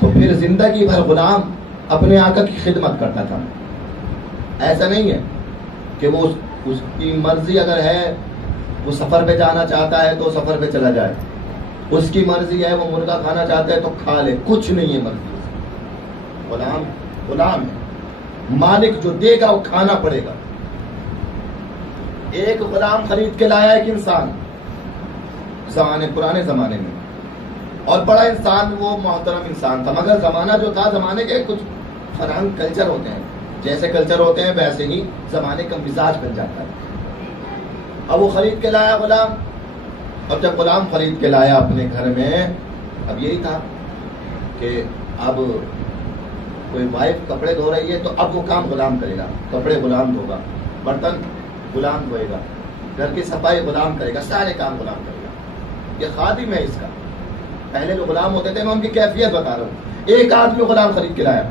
تو پھر زندگی بھر غلام اپنے آقا کی خدمت کرتا تھا. ایسا نہیں ہے کہ وہ اس کی مرضی اگر ہے وہ سفر پہ جانا چاہتا ہے تو سفر پہ چلا جائے، اس کی مرضی ہے وہ مرغا کھانا چاہتا ہے تو کھا لے، کچھ نہیں ہے مرضی. غلام غلام ہے، مالک جو دے گا وہ کھانا پڑے گا. ایک غلام خرید کے لایا ایک انسان پرانے زمانے میں، اور بڑا انسان، وہ محترم انسان تھا، مگر زمانہ جو تھا، زمانے کے کچھ فرہنگ کلچر ہوتے ہیں، جیسے کلچر ہوتے ہیں ویسے ہی زمانے کا مزاج بن جاتا ہے. اب وہ خرید کے لایا غلام. اب جب غلام خرید کے لایا اپنے گھر میں، اب یہی تھا کہ اب کوئی وائف کپڑے دھو رہی ہے تو اب وہ کام غلام کرے گا، کپڑے غلام دھوگا، برتن غلام دھوئے گا، گھر کی صفائی غلام کرے گا، سارے کام غلام کرے گا. یہ خادم ہے اس کا. پہلے جو غلام ہوتے تھے میں ان کی کیفیت بتا رہا ہوں. ایک آدمی غلام خرید کے لایا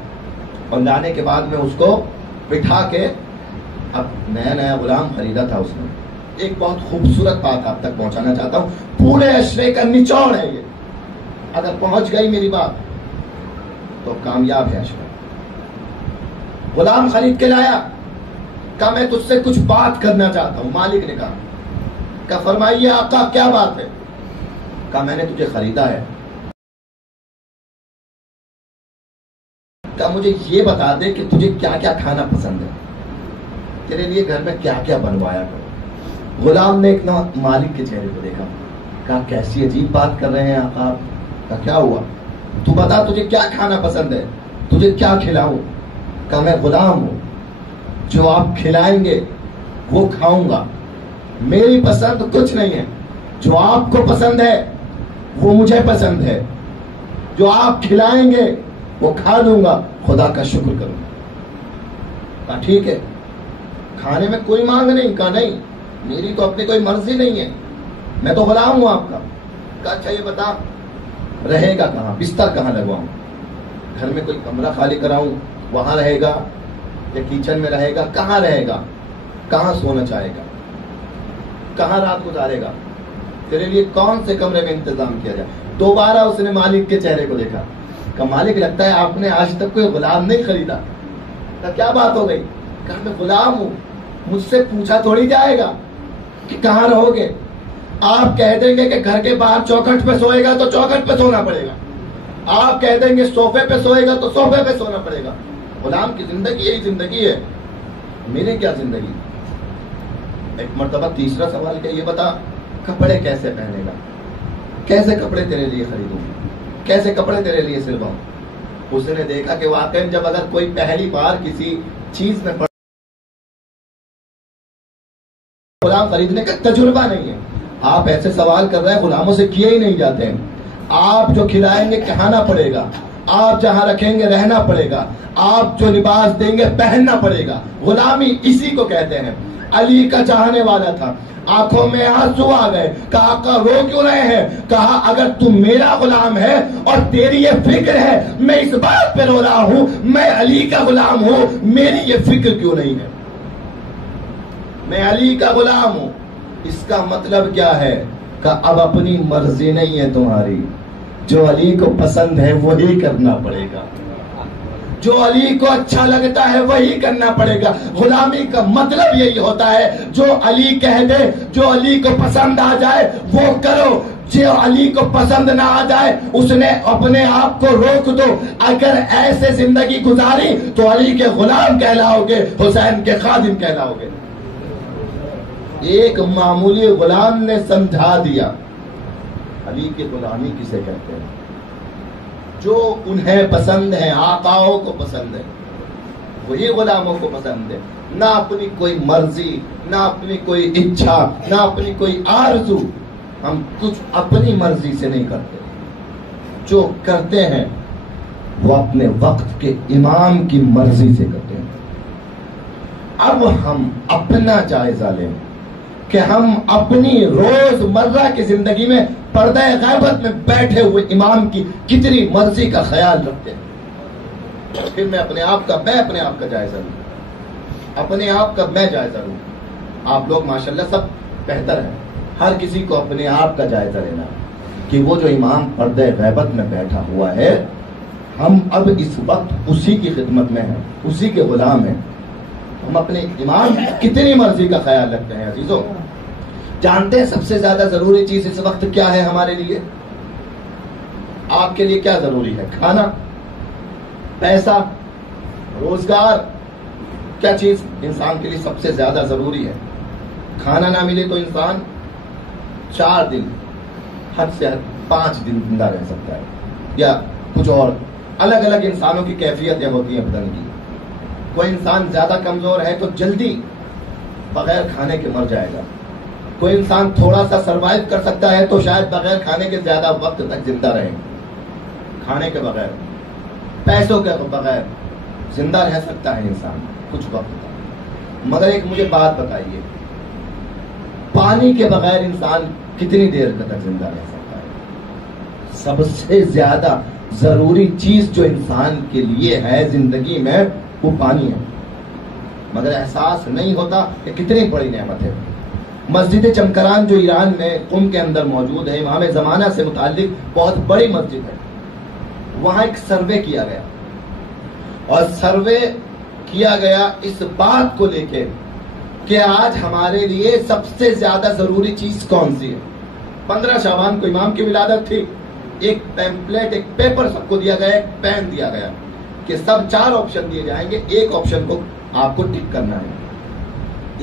اور لانے کے بعد میں اس کو بٹھا کے، اب نیا نیا غلام خریدا تھا اس نے. ایک بہت خوبصورت بات آپ تک پہنچانا چاہتا ہوں، پورے اشرے کا نچوڑ ہے یہ. اگر پہنچ گئی میری بات تو کامیاب ہے اشرا. غلام خرید کے لایا، کہا میں تجھ سے کچھ بات کرنا چاہتا ہوں. مالک نے کہا فرمائیے آقا کیا بات ہے؟ کہا میں نے تجھے خریدا ہے. کہا مجھے یہ بتا دے کہ تجھے کیا کیا کھانا پسند ہے، تیرے لیے گھر میں کیا کیا بنوایا کرو. غلام نے ایک مالک کے چہرے کو دیکھا، کہا کیسی عجیب بات کر رہے ہیں آقا. کہا کیا ہوا؟ تو بتا تجھے کیا کھانا پسند ہے، تجھے کیا کھلاؤں؟ کہا میں غلام ہوں، جو آپ کھلائیں گے وہ کھاؤں گا، میری پسند کچھ نہیں ہے. جو آپ کو پسند ہے وہ مجھے پسند ہے، جو آپ کھلائیں گے وہ کھا لوں گا، خدا کا شکر کروں گا. کہا ٹھیک ہے، کھانے میں کوئی مانگ نہیں. کہا نہیں، میری تو اپنی کوئی مرضی نہیں ہے، میں تو غلام ہوں آپ کا. کہا اچھا یہ بتا رہے گا کہاں، بستر کہاں لگواؤں، گھر میں کوئی کمرہ خالی کراؤں وہاں رہے گا یا کچن میں رہے گا، کہاں رہے گا، کہاں سونا چاہے گا، کہاں رات گزارے گا، تیرے لیے کون سے کمرے میں انتظام کیا جائے. دوبارہ اس نے مالک کے چہرے کو دیکھا، کہا مالک لگتا ہے آپ نے آج تک کوئی غلام نہیں خریدا. کہا کیا بات ہو گئی؟ کہا میں غلام ہوں، مجھ سے پوچھا تھوڑی جائے گا کہ کہاں رہو گے. آپ کہہ دیں گے کہ گھر کے باہر چوکھٹ پہ سوئے گا تو چوکھٹ پہ سونا پڑے گا، آپ کہہ دیں گے صوفے پہ سوئے گا تو صوفے پہ سونا پڑے گا. غلام کی زندگی یہی زندگی ہے، میری کیا زندگی. ایک مرتبہ تیسرا سوال کیا، یہ بتا کپڑے کیسے پہنے گا، کیسے کپڑے تیرے لیے خریدوں، کیسے کپڑے تیرے لیے سلواؤں. اس نے دیکھا کہ واقعی جب اگر کوئی پہلی بار کسی چیز میں غلام خریدنے کا تجربہ نہیں ہے، آپ ایسے سوال کر رہے ہیں غلاموں سے کیے ہی نہیں جاتے ہیں. آپ جو کھلائیں گے کھانا پڑے گا، آپ جہاں رکھیں گے رہنا پڑے گا، آپ جو لباس دیں گے پہننا پڑے گا. غلامی اسی کو کہتے ہیں. علی کا چاہنے والا تھا، آنکھوں میں آنسو آ گئے. کہا آقا رو کیوں رہے ہیں؟ کہا اگر تم میرا غلام ہے اور تیری یہ فکر ہے، میں اس بات پہ رو رہا ہوں میں علی کا غلام ہوں، میری یہ فکر کیوں نہیں ہے؟ میں علی کا غلام ہوں. اس کا مطلب کیا ہے؟ کہ اب اپنی مرضی نہیں ہے تمہاری، جو علی کو پسند ہے وہی کرنا پڑے گا، جو علی کو اچھا لگتا ہے وہی کرنا پڑے گا. غلامی کا مطلب یہی ہوتا ہے، جو علی کہہ دے، جو علی کو پسند آ جائے وہ کرو، جو علی کو پسند نہ آ جائے اس نے اپنے آپ کو روک دو. اگر ایسے زندگی گزاری تو علی کے غلام کہلاؤ گے، حسین کے خادم کہلاؤ گے. ایک معمولی غلام نے سمجھا دیا علی کی غلامی کسے کہتے ہیں. جو انہیں پسند ہے، آقاؤں کو پسند ہے، وہی غلاموں کو پسند ہے. نہ اپنی کوئی مرضی، نہ اپنی کوئی اچھا، نہ اپنی کوئی آرزو. ہم کچھ اپنی مرضی سے نہیں کرتے، جو کرتے ہیں وہ اپنے وقت کے امام کی مرضی سے کرتے ہیں. اب ہم اپنا جائزہ لیں کہ ہم اپنی روزمرہ کی زندگی میں پردہ غیبت میں بیٹھے ہوئے امام کی کتنی مرضی کا خیال رکھتے ہیں. پھر میں اپنے آپ کا جائزہ لوں, اپنے آپ کا میں جائزہ لوں. آپ لوگ ماشاءاللہ سب بہتر ہیں, ہر کسی کو اپنے آپ کا جائزہ لینا کہ وہ جو امام پردہ غیبت میں بیٹھا ہوا ہے, ہم اب اس وقت اسی کی خدمت میں ہیں, اسی کے غلام ہیں. ہم اپنے امام کتنی مرضی کا خیال رکھتے ہیں. عزیزوں, جانتے ہیں سب سے زیادہ ضروری چیز اس وقت کیا ہے ہمارے لیے؟ آپ کے لیے کیا ضروری ہے؟ کھانا, پیسہ, روزگار. کیا چیز انسان کے لیے سب سے زیادہ ضروری ہے؟ کھانا نہ ملے تو انسان 4 دن, حد سے حد 5 دن زندہ رہ سکتا ہے, یا کچھ اور. الگ الگ انسانوں کی کیفیتیں ہوتی ہیں بدن کی. کوئی انسان زیادہ کمزور ہے تو جلدی بغیر کھانے کے مر جائے گا. کوئی انسان تھوڑا سا سروائیو کر سکتا ہے تو شاید بغیر کھانے کے زیادہ وقت تک زندہ رہے. کھانے کے بغیر, پیسوں کے بغیر زندہ رہ سکتا ہے انسان کچھ وقت تک. مگر ایک مجھے بات بتائیے, پانی کے بغیر انسان کتنی دیر تک زندہ رہ سکتا ہے؟ سب سے زیادہ ضروری چیز جو انسان کے لیے ہے زندگی میں وہ پانی ہے, مگر احساس نہیں ہوتا کہ کتنی بڑی نعمت ہے. مسجد چمکران جو ایران میں قم کے اندر موجود ہے, امام زمانہ سے متعلق بہت بڑی مسجد ہے, وہاں ایک سروے کیا گیا, اور سروے کیا گیا اس بات کو لے کے کہ آج ہمارے لیے سب سے زیادہ ضروری چیز کون سی ہے. 15 شعبان کو امام کی ولادت تھی. ایک پیمپلیٹ, ایک پیپر سب کو دیا گیا, ایک پین دیا گیا کہ سب 4 آپشن دیے جائیں گے, ایک آپشن کو آپ کو ٹک کرنا ہے.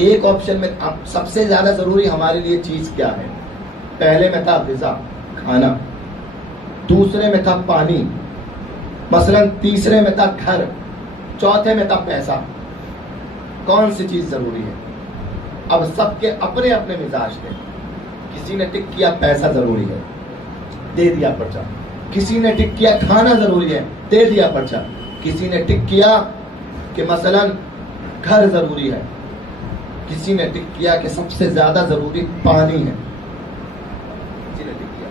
ایک آپشن میں سب سے زیادہ ضروری ہمارے لیے چیز کیا ہے؟ پہلے میں تھا غذا, کھانا. دوسرے میں تھا پانی, مثلا تیسرے میں تھا گھر, چوتھے میں تھا پیسہ. کون سی چیز ضروری ہے؟ اب سب کے اپنے اپنے مزاج تھے. کسی نے ٹک کیا پیسہ ضروری ہے, دے دیا پرچہ. کسی نے ٹک کیا کھانا ضروری ہے, دے دیا پرچہ. کسی نے ٹک کیا کہ مثلا گھر ضروری ہے. کسی نے ٹک کیا کہ سب سے زیادہ ضروری پانی ہے. کسی نے ٹک کیا.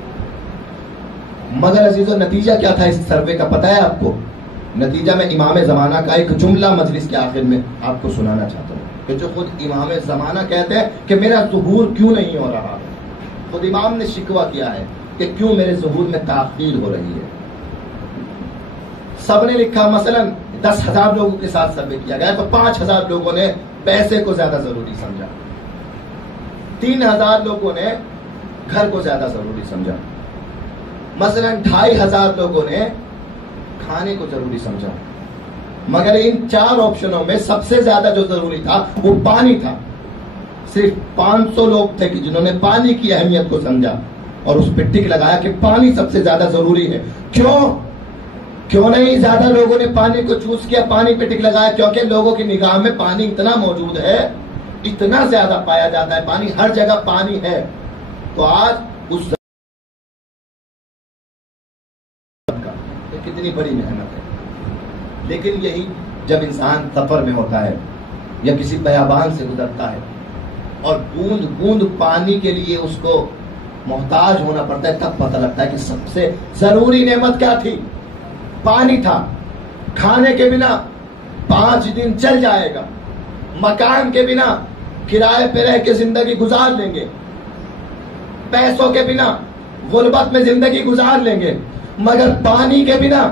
مگر عزیزو, نتیجہ کیا تھا اس سروے کا پتہ ہے آپ کو؟ نتیجہ میں امام زمانہ کا ایک جملہ مجلس کے آخر میں آپ کو سنانا چاہتا ہوں, کہ جو خود امام زمانہ کہتے ہیں کہ میرا ظہور کیوں نہیں ہو رہا. خود امام نے شکوہ کیا ہے کہ کیوں میرے ظہور میں تاخیر ہو رہی ہے. سب نے لکھا, مثلا 10,000 لوگوں کے ساتھ سروے کیا گیا تو 5,000 لوگوں نے پیسے کو زیادہ ضروری سمجھا, 3,000 لوگوں نے گھر کو زیادہ ضروری سمجھا, مثلا 2,500 لوگوں نے کھانے کو ضروری سمجھا. مگر ان 4 آپشنوں میں سب سے زیادہ جو ضروری تھا وہ پانی تھا. صرف 500 لوگ تھے کہ جنہوں نے پانی کی اہمیت کو سمجھا اور اس پہ ٹک لگایا کہ پانی سب سے زیادہ ضروری ہے. کیوں نہیں زیادہ لوگوں نے پانی کو چوز کیا, پانی پہ ٹک لگایا؟ کیونکہ لوگوں کی نگاہ میں پانی اتنا موجود ہے, اتنا زیادہ پایا جاتا ہے, پانی ہر جگہ پانی ہے. تو آج اس کتنی بڑی محنت ہے. لیکن یہی جب انسان سفر میں ہوتا ہے یا کسی بیابان سے گزرتا ہے اور بوند بوند پانی کے لیے اس کو محتاج ہونا پڑتا ہے, تب پتہ لگتا ہے کہ سب سے ضروری نعمت کیا تھی. پانی تھا. کھانے کے بنا 5 دن چل جائے گا, مکان کے بنا کرائے پہ رہ کے زندگی گزار لیں گے, پیسوں کے بنا غربت میں زندگی گزار لیں گے, مگر پانی کے بنا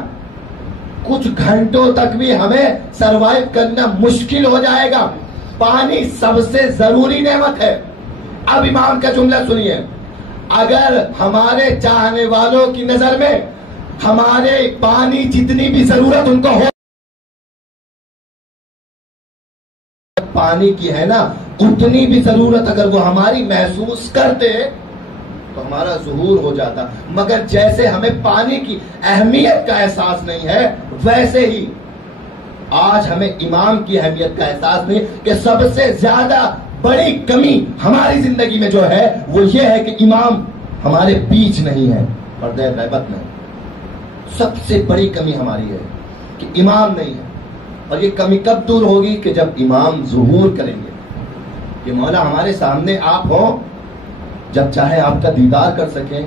کچھ گھنٹوں تک بھی ہمیں سروائیو کرنا مشکل ہو جائے گا. پانی سب سے ضروری نعمت ہے. اب امام کا جملہ سنیے, اگر ہمارے چاہنے والوں کی نظر میں ہمارے پانی جتنی بھی ضرورت ان کو ہو, پانی کی ہے نا, اتنی بھی ضرورت اگر وہ ہماری محسوس کرتے تو ہمارا ظہور ہو جاتا. مگر جیسے ہمیں پانی کی اہمیت کا احساس نہیں ہے, ویسے ہی آج ہمیں امام کی اہمیت کا احساس نہیں کہ سب سے زیادہ بڑی کمی ہماری زندگی میں جو ہے وہ یہ ہے کہ امام ہمارے بیچ نہیں ہے, پردہ غیبت میں. سب سے بڑی کمی ہماری ہے کہ امام نہیں ہے. اور یہ کمی کب دور ہوگی؟ کہ جب امام ظہور کریں گے. کہ مولا ہمارے سامنے آپ ہوں، جب چاہے آپ کا دیدار کر سکیں،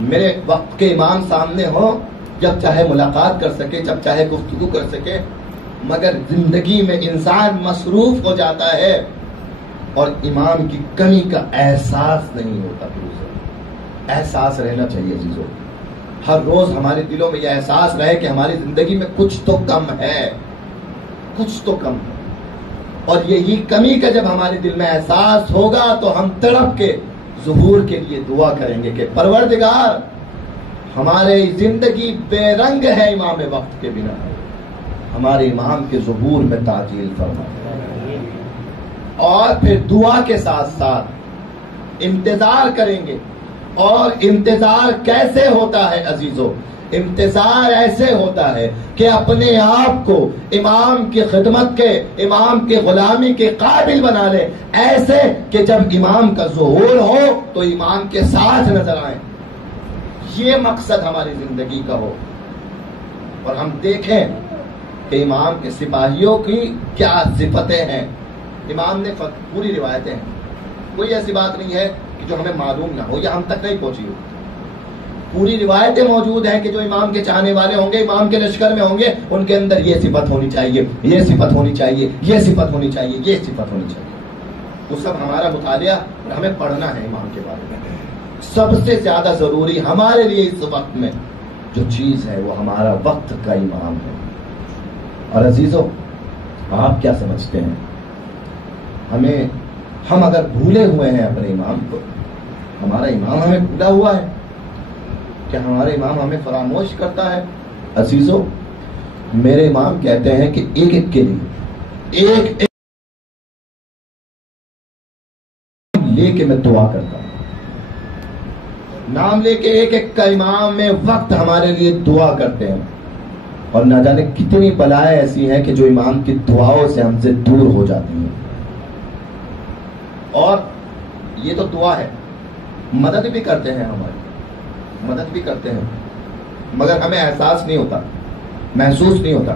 میرے وقت کے امام سامنے ہوں، جب چاہے ملاقات کر سکے، جب چاہے گفتگو کر سکے، مگر زندگی میں انسان مصروف ہو جاتا ہے اور امام کی کمی کا احساس نہیں ہوتا۔ احساس رہنا چاہیے عزیزو، ہر روز ہمارے دلوں میں یہ احساس رہے کہ ہماری زندگی میں کچھ تو کم ہے، کچھ تو کم ہے، اور یہی کمی کا جب ہمارے دل میں احساس ہوگا تو ہم تڑپ کے ظہور کے لیے دعا کریں گے کہ پروردگار ہماری زندگی بے رنگ ہے امام وقت کے بنا، ہمارے امام کے ظہور میں تعجیل فرما۔ اور پھر دعا کے ساتھ ساتھ انتظار کریں گے۔ اور انتظار کیسے ہوتا ہے عزیزو؟ انتظار ایسے ہوتا ہے کہ اپنے آپ کو امام کی خدمت کے، امام کی غلامی کے قابل بنا لے، ایسے کہ جب امام کا ظہور ہو تو امام کے ساتھ نظر آئیں۔ یہ مقصد ہماری زندگی کا ہو، اور ہم دیکھیں کہ امام کے سپاہیوں کی کیا صفتیں ہیں۔ امام نے پوری روایتیں ہیں، کوئی ایسی بات نہیں ہے کہ جو ہمیں معلوم نہ ہو یا ہم تک نہیں پہنچی ہو۔ پوری روایتیں موجود ہیں کہ جو امام کے چاہنے والے ہوں گے، امام کے لشکر میں ہوں گے، ان کے اندر یہ صفت ہونی چاہیے، یہ صفت ہونی چاہیے، یہ صفت ہونی چاہیے، یہ صفت ہونی چاہیے۔ وہ سب ہمارا مطالعہ اور ہمیں پڑھنا ہے امام کے بارے میں۔ سب سے زیادہ ضروری ہمارے لیے اس وقت میں جو چیز ہے وہ ہمارا وقت کا امام ہے۔ اور عزیزو، آپ کیا سمجھتے ہیں؟ ہم اگر بھولے ہوئے ہیں اپنے امام کو، ہمارا امام ہمیں بھولا ہوا ہے کیا؟ ہمارا امام ہمیں فراموش کرتا ہے؟ عزیزو، میرے امام کہتے ہیں کہ ایک ایک کے لیے ایک لے کے میں دعا کرتا ہوں، نام لے کے ایک ایک کا امام میں وقت ہمارے لیے دعا کرتے ہیں، اور نہ جانے کتنی بلائیں ایسی ہیں کہ جو امام کی دعاؤں سے ہم سے دور ہو جاتی ہیں۔ اور یہ تو دعا ہے، مدد بھی کرتے ہیں، ہماری مدد بھی کرتے ہیں، مگر ہمیں احساس نہیں ہوتا، محسوس نہیں ہوتا۔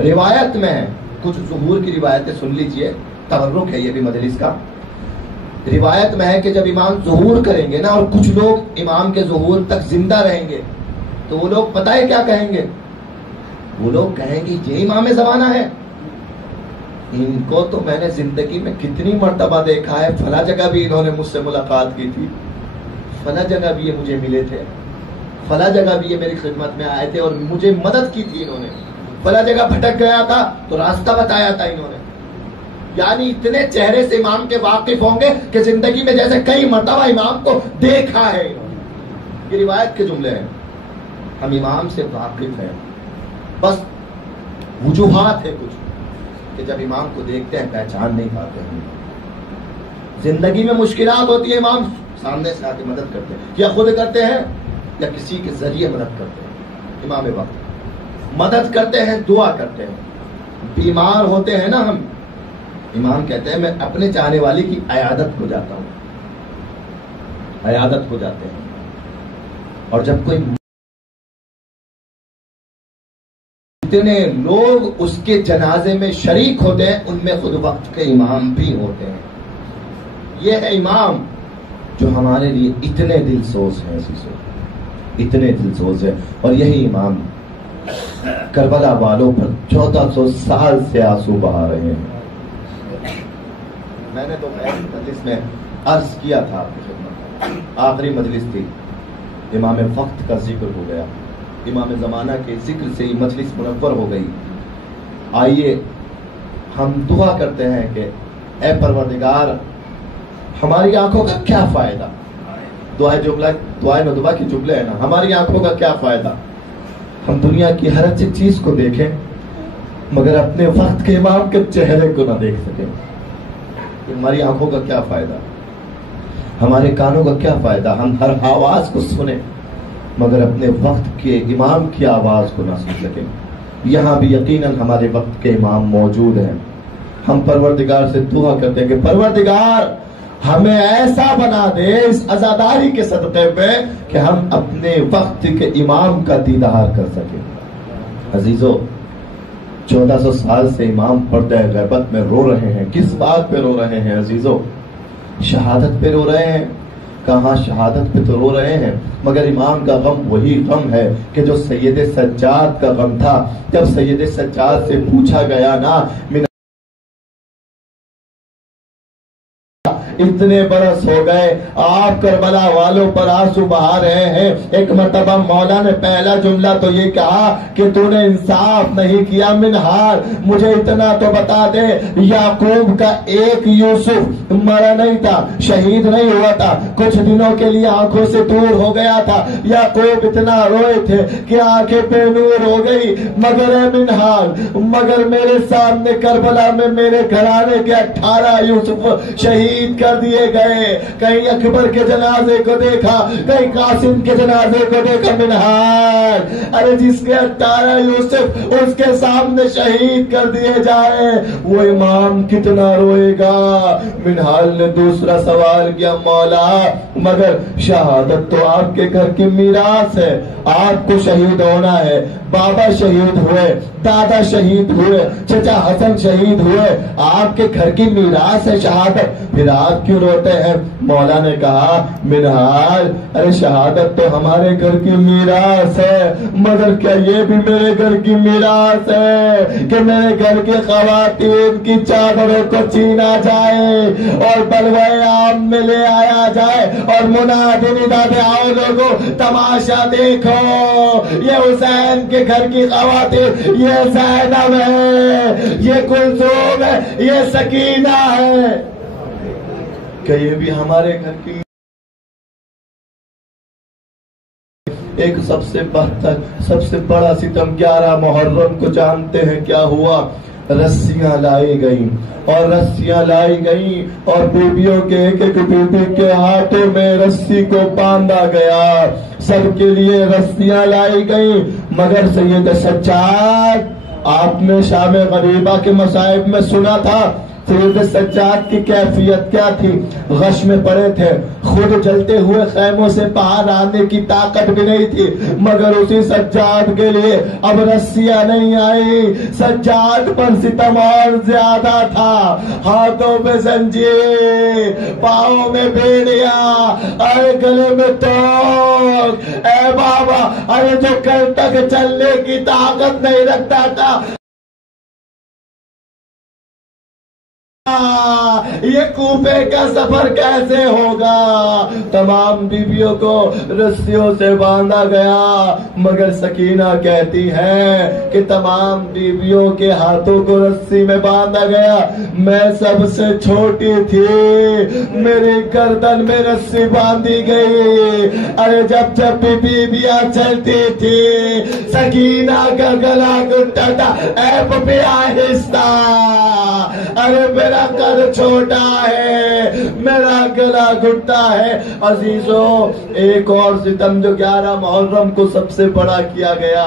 روایت میں ہے، کچھ ظہور کی روایتیں سن لیجئے، تبرک ہے یہ بھی مجلس کا۔ روایت میں ہے کہ جب امام ظہور کریں گے نا، اور کچھ لوگ امام کے ظہور تک زندہ رہیں گے، تو وہ لوگ پتہ ہے کیا کہیں گے؟ وہ لوگ کہیں گے یہ امام زمانہ ہے، ان کو تو میں نے زندگی میں کتنی مرتبہ دیکھا ہے، فلاں جگہ بھی انہوں نے مجھ سے ملاقات کی تھی، فلاں جگہ بھی یہ مجھے ملے تھے، فلاں جگہ بھی یہ میری خدمت میں آئے تھے اور مجھے مدد کی تھی انہوں نے، فلاں جگہ بھٹک گیا تھا تو راستہ بتایا تھا انہوں نے۔ یعنی اتنے چہرے سے امام کے واقف ہوں گے کہ زندگی میں جیسے کئی مرتبہ امام کو دیکھا ہے انہوں نے۔ یہ روایت کے جملے ہیں، ہم امام سے واقف ہیں، بس وجوہات ہے کچھ کہ جب امام کو دیکھتے ہیں پہچان نہیں پاتے ہیں۔ زندگی میں مشکلات ہوتی ہے، امام سامنے سے آ کے مدد کرتے ہیں، یا خود کرتے ہیں یا کسی کے ذریعے مدد کرتے ہیں۔ امام وقت مدد کرتے ہیں، دعا کرتے ہیں۔ بیمار ہوتے ہیں نا ہم، امام کہتے ہیں میں اپنے چاہنے والی کی عیادت کو جاتا ہوں، عیادت کو جاتے ہیں۔ اور جب کوئی اتنے لوگ اس کے جنازے میں شریک ہوتے ہیں، ان میں خود وقت کے امام بھی ہوتے ہیں۔ یہ ہے امام جو ہمارے لیے اتنے دل سوز ہے، اتنے دل سوز ہے۔ اور یہی امام کربلا والوں پر 1400 سال سے آنسو بہا رہے ہیں۔ میں نے تو مجلس میں عرض کیا تھا آپ کی خدمت، آخری مجلس تھی، امام وقت کا ذکر ہو گیا، امام زمانہ کے ذکر سے ہی مجلس منور ہو گئی۔ آئیے ہم دعا کرتے ہیں کہ اے پروردگار، ہماری آنکھوں کا کیا فائدہ، دعائے ندبہ کی جملے ہے نا، ہماری آنکھوں کا کیا فائدہ، ہم دنیا کی ہر اچھی چیز کو دیکھیں مگر اپنے وقت کے امام کے چہرے کو نہ دیکھ سکیں۔ ہماری آنکھوں کا کیا فائدہ، ہمارے کانوں کا کیا فائدہ، ہم ہر آواز کو سنیں مگر اپنے وقت کے امام کی آواز کو نہ سن سکیں۔ یہاں بھی یقیناً ہمارے وقت کے امام موجود ہیں۔ ہم پروردگار سے دعا کرتے ہیں کہ پروردگار ہمیں ایسا بنا دے اس عزاداری کے صدقے پہ کہ ہم اپنے وقت کے امام کا دیدار کر سکیں۔ عزیزو، 1400 سال سے امام پردہ غیبت میں رو رہے ہیں. کس بات پہ رو رہے ہیں عزیزو؟ شہادت پہ رو رہے ہیں. کہاں شہادت پہ تو رو رہے ہیں، مگر امام کا غم وہی غم ہے کہ جو سید سجاد کا غم تھا. جب سید سجاد سے پوچھا گیا نا اتنے برس ہو گئے آپ کربلا والوں پر آنسو بہا رہے ہیں. ایک مرتبہ مولا نے پہلا جملہ تو یہ کہا کہ تو نے انصاف نہیں کیا منہار، مجھے اتنا تو بتا دے یعقوب کا ایک یوسف مرا نہیں تھا، شہید نہیں ہوا تھا، کچھ دنوں کے لیے آنکھوں سے دور ہو گیا تھا. یعقوب اتنا روئے تھے کہ آنکھیں بے نور ہو گئی. مگر اے منہار، مگر میرے سامنے کربلا میں میرے گھرانے کے 18 یوسف شہید کر دیے گئے. کہیں اکبر کے جنازے کو دیکھا، کہیں قاسم کے جنازے کو دیکھا. منہار، ارے جس کے 18 یوسف اس کے سامنے شہید کر دیے جائے وہ امام کتنا روئے گا. منہار نے دوسرا سوال کیا، مولا مگر شہادت تو آپ کے گھر کی میراث ہے، آپ کو شہید ہونا ہے. بابا شہید ہوئے، دادا شہید ہوئے، چچا حسن شہید ہوئے، آپ کے گھر کی میراث ہے شہادت، پھر آپ کیوں روتے ہیں؟ مولا نے کہا منہار، ارے شہادت تو ہمارے گھر کی میراث ہے، مگر کیا یہ بھی میرے گھر کی میراث ہے کہ میرے گھر کے خواتین کی چادروں کو چھینا جائے اور بلوائے عام میں لے آیا جائے اور منادی ندا دے، آؤ لوگوں تماشا دیکھو، یہ حسین کے گھر کی خواتین، یہ زینب ہے، یہ کلثوم ہے، یہ سکینہ ہے، کہ یہ بھی ہمارے گھر کی. ایک سب سے بہتر سب سے بڑا ستم 11 محرم کو جانتے ہیں کیا ہوا؟ رسیاں لائی گئیں اور رسیاں لائی گئیں اور بیویوں کے ایک ایک بیوی کے ہاتھوں میں رسی کو باندھا گیا. سب کے لیے رسیاں لائی گئیں، مگر سید سجاد، آپ نے شام غریبہ کے مصائب میں سنا تھا سید سجاد کی کیفیت کیا تھی. غش میں پڑے تھے، خود جلتے ہوئے خیموں سے باہر آنے کی طاقت بھی نہیں تھی، مگر اسی سجاد کے لیے اب رسیاں نہیں آئی. سجاد پر ستم اور زیادہ تھا، ہاتھوں میں زنجیر، پاؤں میں بیڑیا، ارے گلے میں توق. اے بابا، ارے جو کل تک چلنے کی طاقت نہیں رکھتا تھا یہ کوفے کا سفر کیسے ہوگا؟ تمام بیویوں کو رسیوں سے باندھا گیا، مگر سکینہ کہتی ہے کہ تمام بیویوں کے ہاتھوں کو رسی میں باندھا گیا، میں سب سے چھوٹی تھی، میری گردن میں رسی باندھی گئی. ارے جب جب بھی بیویاں چلتی تھی سکینہ کا گلا گھٹتا تھا، اے پپی آہستہ، ارے میرا قد چھوٹا ہے، میرا گلا گھٹتا ہے. عزیزو، ایک اور ستم جو 11 محرم کو سب سے بڑا کیا گیا،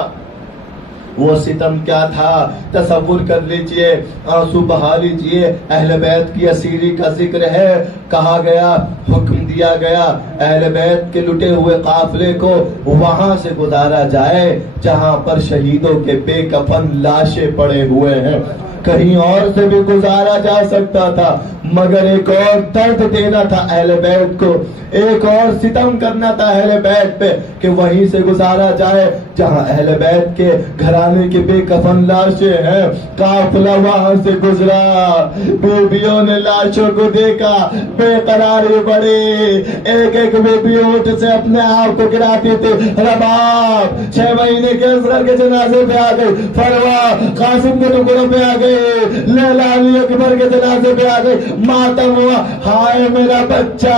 وہ ستم کیا تھا؟ تصور کر لیجئے، آنسو بہا لیجئے. اہل بیت کی اسیری کا ذکر ہے، کہا گیا، حکم دیا گیا اہل بیت کے لٹے ہوئے قافلے کو وہاں سے گزارا جائے جہاں پر شہیدوں کے بے کفن لاشیں پڑے ہوئے ہیں. کہیں اور سے بھی گزارا جا سکتا تھا، مگر ایک اور درد دینا تھا اہل بیت کو، ایک اور ستم کرنا تھا اہل بیت پہ کہ وہیں سے گزارا جائے جہاں اہل بیت کے گھرانے کے بے کفن لاشیں ہیں. قافلہ وہاں سے گزرا، بیویوں نے لاشوں کو دیکھا، بے قراری بڑی، ایک ایک بیوی اونٹ سے اپنے آپ کو گراتی تھی. رباب 6 مہینے کے اصغر کے جنازے پہ آ گئی، فروا قاسم کے ٹکڑوں پہ آ گئی، لیلا علی اکبر کے جنازے پہ آ گئی. ماتم ہوا، ہائے میرا بچہ،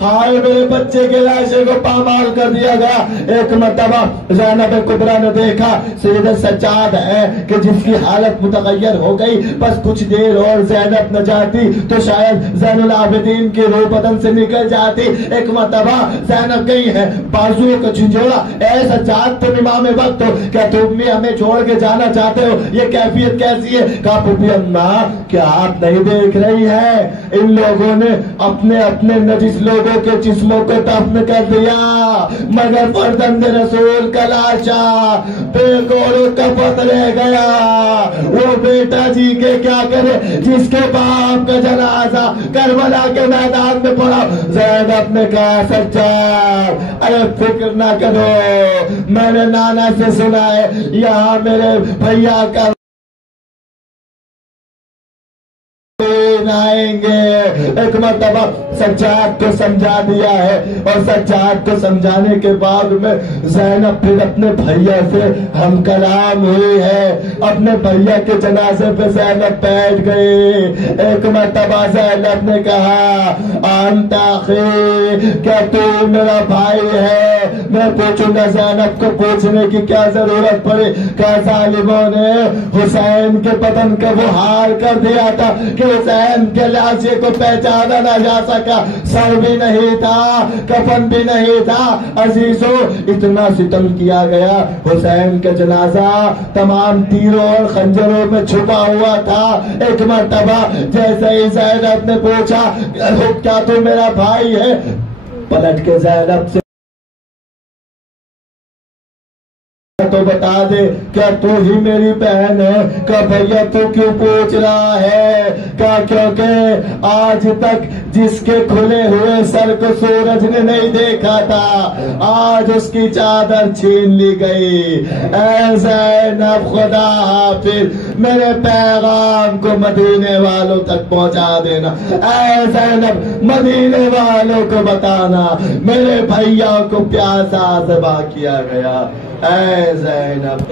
ہائے میرے بچے کے لاشے کو پامال کر دیا گیا. ایک مرتبہ زینب کبریٰ نے دیکھا سید سجاد ہے کہ جس کی حالت متغیر ہو گئی، بس کچھ دیر اور زینب نہ جاتی تو شاید زین العابدین کی روح بدن سے نکل جاتی. ایک مرتبہ زینب گئی ہے، بازوؤں کو جھنجھوڑا، اے سجاد تم امام وقت ہو، کیا تم بھی ہمیں چھوڑ کے جانا چاہتے ہو؟ یہ کیفیت کیسے کیسی ہے؟ کہا پھپھی اماں کیا آپ نہیں دیکھ رہی ہے ان لوگوں نے اپنے اپنے نجس لوگوں کے جسموں کو دفن کر دیا، مگر فرزند رسول کا لاشا بے گور و کفن رہ گیا۔ وہ بیٹا جی کے کیا کرے جس کے باپ کا جنازہ کربلا کے میدان میں پڑا۔ زینب نے کہا سجاد ارے فکر نہ کرو، میں نے نانا سے سنا ہے یہاں میرے بھیا کا آئیں گے۔ ایک مرتبہ سجاد کو سمجھا دیا ہے، اور سجاد کو سمجھانے کے بعد میں زینب پھر اپنے بھیا سے ہم کلام ہوئی ہے، اپنے بھیا کے جنازے پہ زینب بیٹھ گئی۔ ایک مرتبہ زینب نے کہا انت اخی، کیا تو میرا بھائی ہے؟ میں پوچھوں گا زینب کو پوچھنے کی کیا ضرورت پڑی؟ کیا ظالموں نے حسین کے بدن کا وہ حال کر دیا تھا کہ حسین کے لاشے کو پہچانا نہ جا سکا، سر بھی نہیں تھا، کفن بھی نہیں تھا۔ عزیزوں اتنا ستم کیا گیا، حسین کا جنازہ تمام تیروں اور خنجروں میں چھپا ہوا تھا۔ ایک مرتبہ جیسے ہی زینب نے پوچھا کیا تو میرا بھائی ہے، پلٹ کے زینب سے تو بتا دے کیا تو ہی میری بہن ہے؟ کہ بھیا تو کیوں پوچھ رہا ہے؟ کہ کیونکہ آج تک جس کے کھلے ہوئے سر کو سورج نے نہیں دیکھا تھا، آج اس کی چادر چھین لی گئی۔ اے زینب خدا حافظ، میرے پیغام کو مدینے والوں تک پہنچا دینا۔ اے زینب مدینے والوں کو بتانا میرے بھیا کو پیاسا ذبح کیا گیا۔ اے زینب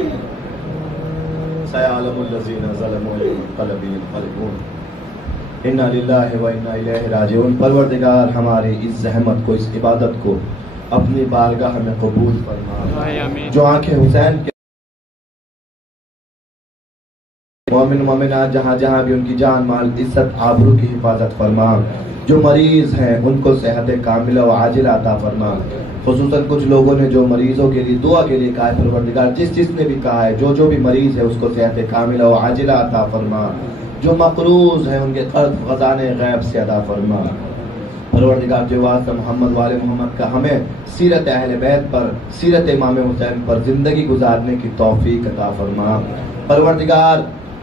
سیعلم الذین ظلموا انقلب ينقلبون انا للہ و انا الیہ راجعون۔ پروردگار ہماری اس زحمت کو، اس عبادت کو اپنی بارگاہ میں قبول فرما۔ جو آنکھیں حسین کے مومن مومنات جہاں جہاں بھی ان کی جان مال عزت آبرو کی حفاظت فرما۔ جو مریض ہیں ان کو صحت کاملہ و عاجلہ عطا فرما۔ خصوصاً کچھ لوگوں نے جو مریضوں کے لیے دعا کے لیے کہا ہے، پروردگار جس نے بھی کہا ہے، جو بھی مریض ہے اس کو صحت کاملہ و عاجلہ عطا فرما۔ جو مقروض ہیں ان کے قرض خزانے غیب سے ادا فرما۔ پروردگار جو واسطہ محمد والے محمد کا ہمیں سیرت اہل بیت پر، سیرت امام حسین پر زندگی گزارنے کی توفیق عطا فرما۔ پروردگار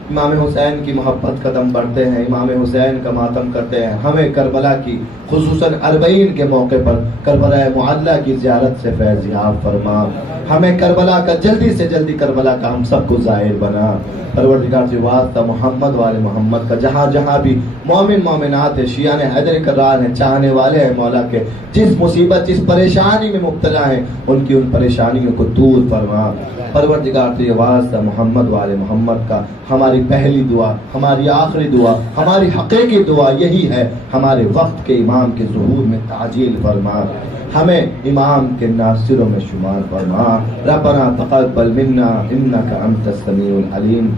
امام حسین کی محبت قدم بڑھتے ہیں، امام حسین کا ماتم کرتے ہیں، ہمیں کربلا کی خصوصاً 40 کے موقع پر کربلا معلیٰ کی زیارت سے فیض یاب فرما۔ ہمیں کربلا کا جلدی سے جلدی کربلا کا ہم سب کو ظاہر بنا۔ پروردگار سے واسطہ محمد والے محمد کا جہاں جہاں بھی مومن مومنات ہیں، شیعان حیدر کرار ہیں، چاہنے والے ہیں مولا کے، جس مصیبت جس پریشانی میں مبتلا ہیں ان کی ان پریشانیوں کو دور فرما۔ پروردگار سے واسطہ محمد والے محمد کا ہماری پہلی دعا، ہماری آخری دعا، ہماری حقیقی دعا یہی ہے، ہمارے وقت کے امام کے ظہور میں تعجیل فرما، ہمیں امام کے ناصروں میں شمار فرما۔ ربنا تقبل منا انک انت السمیع العلیم۔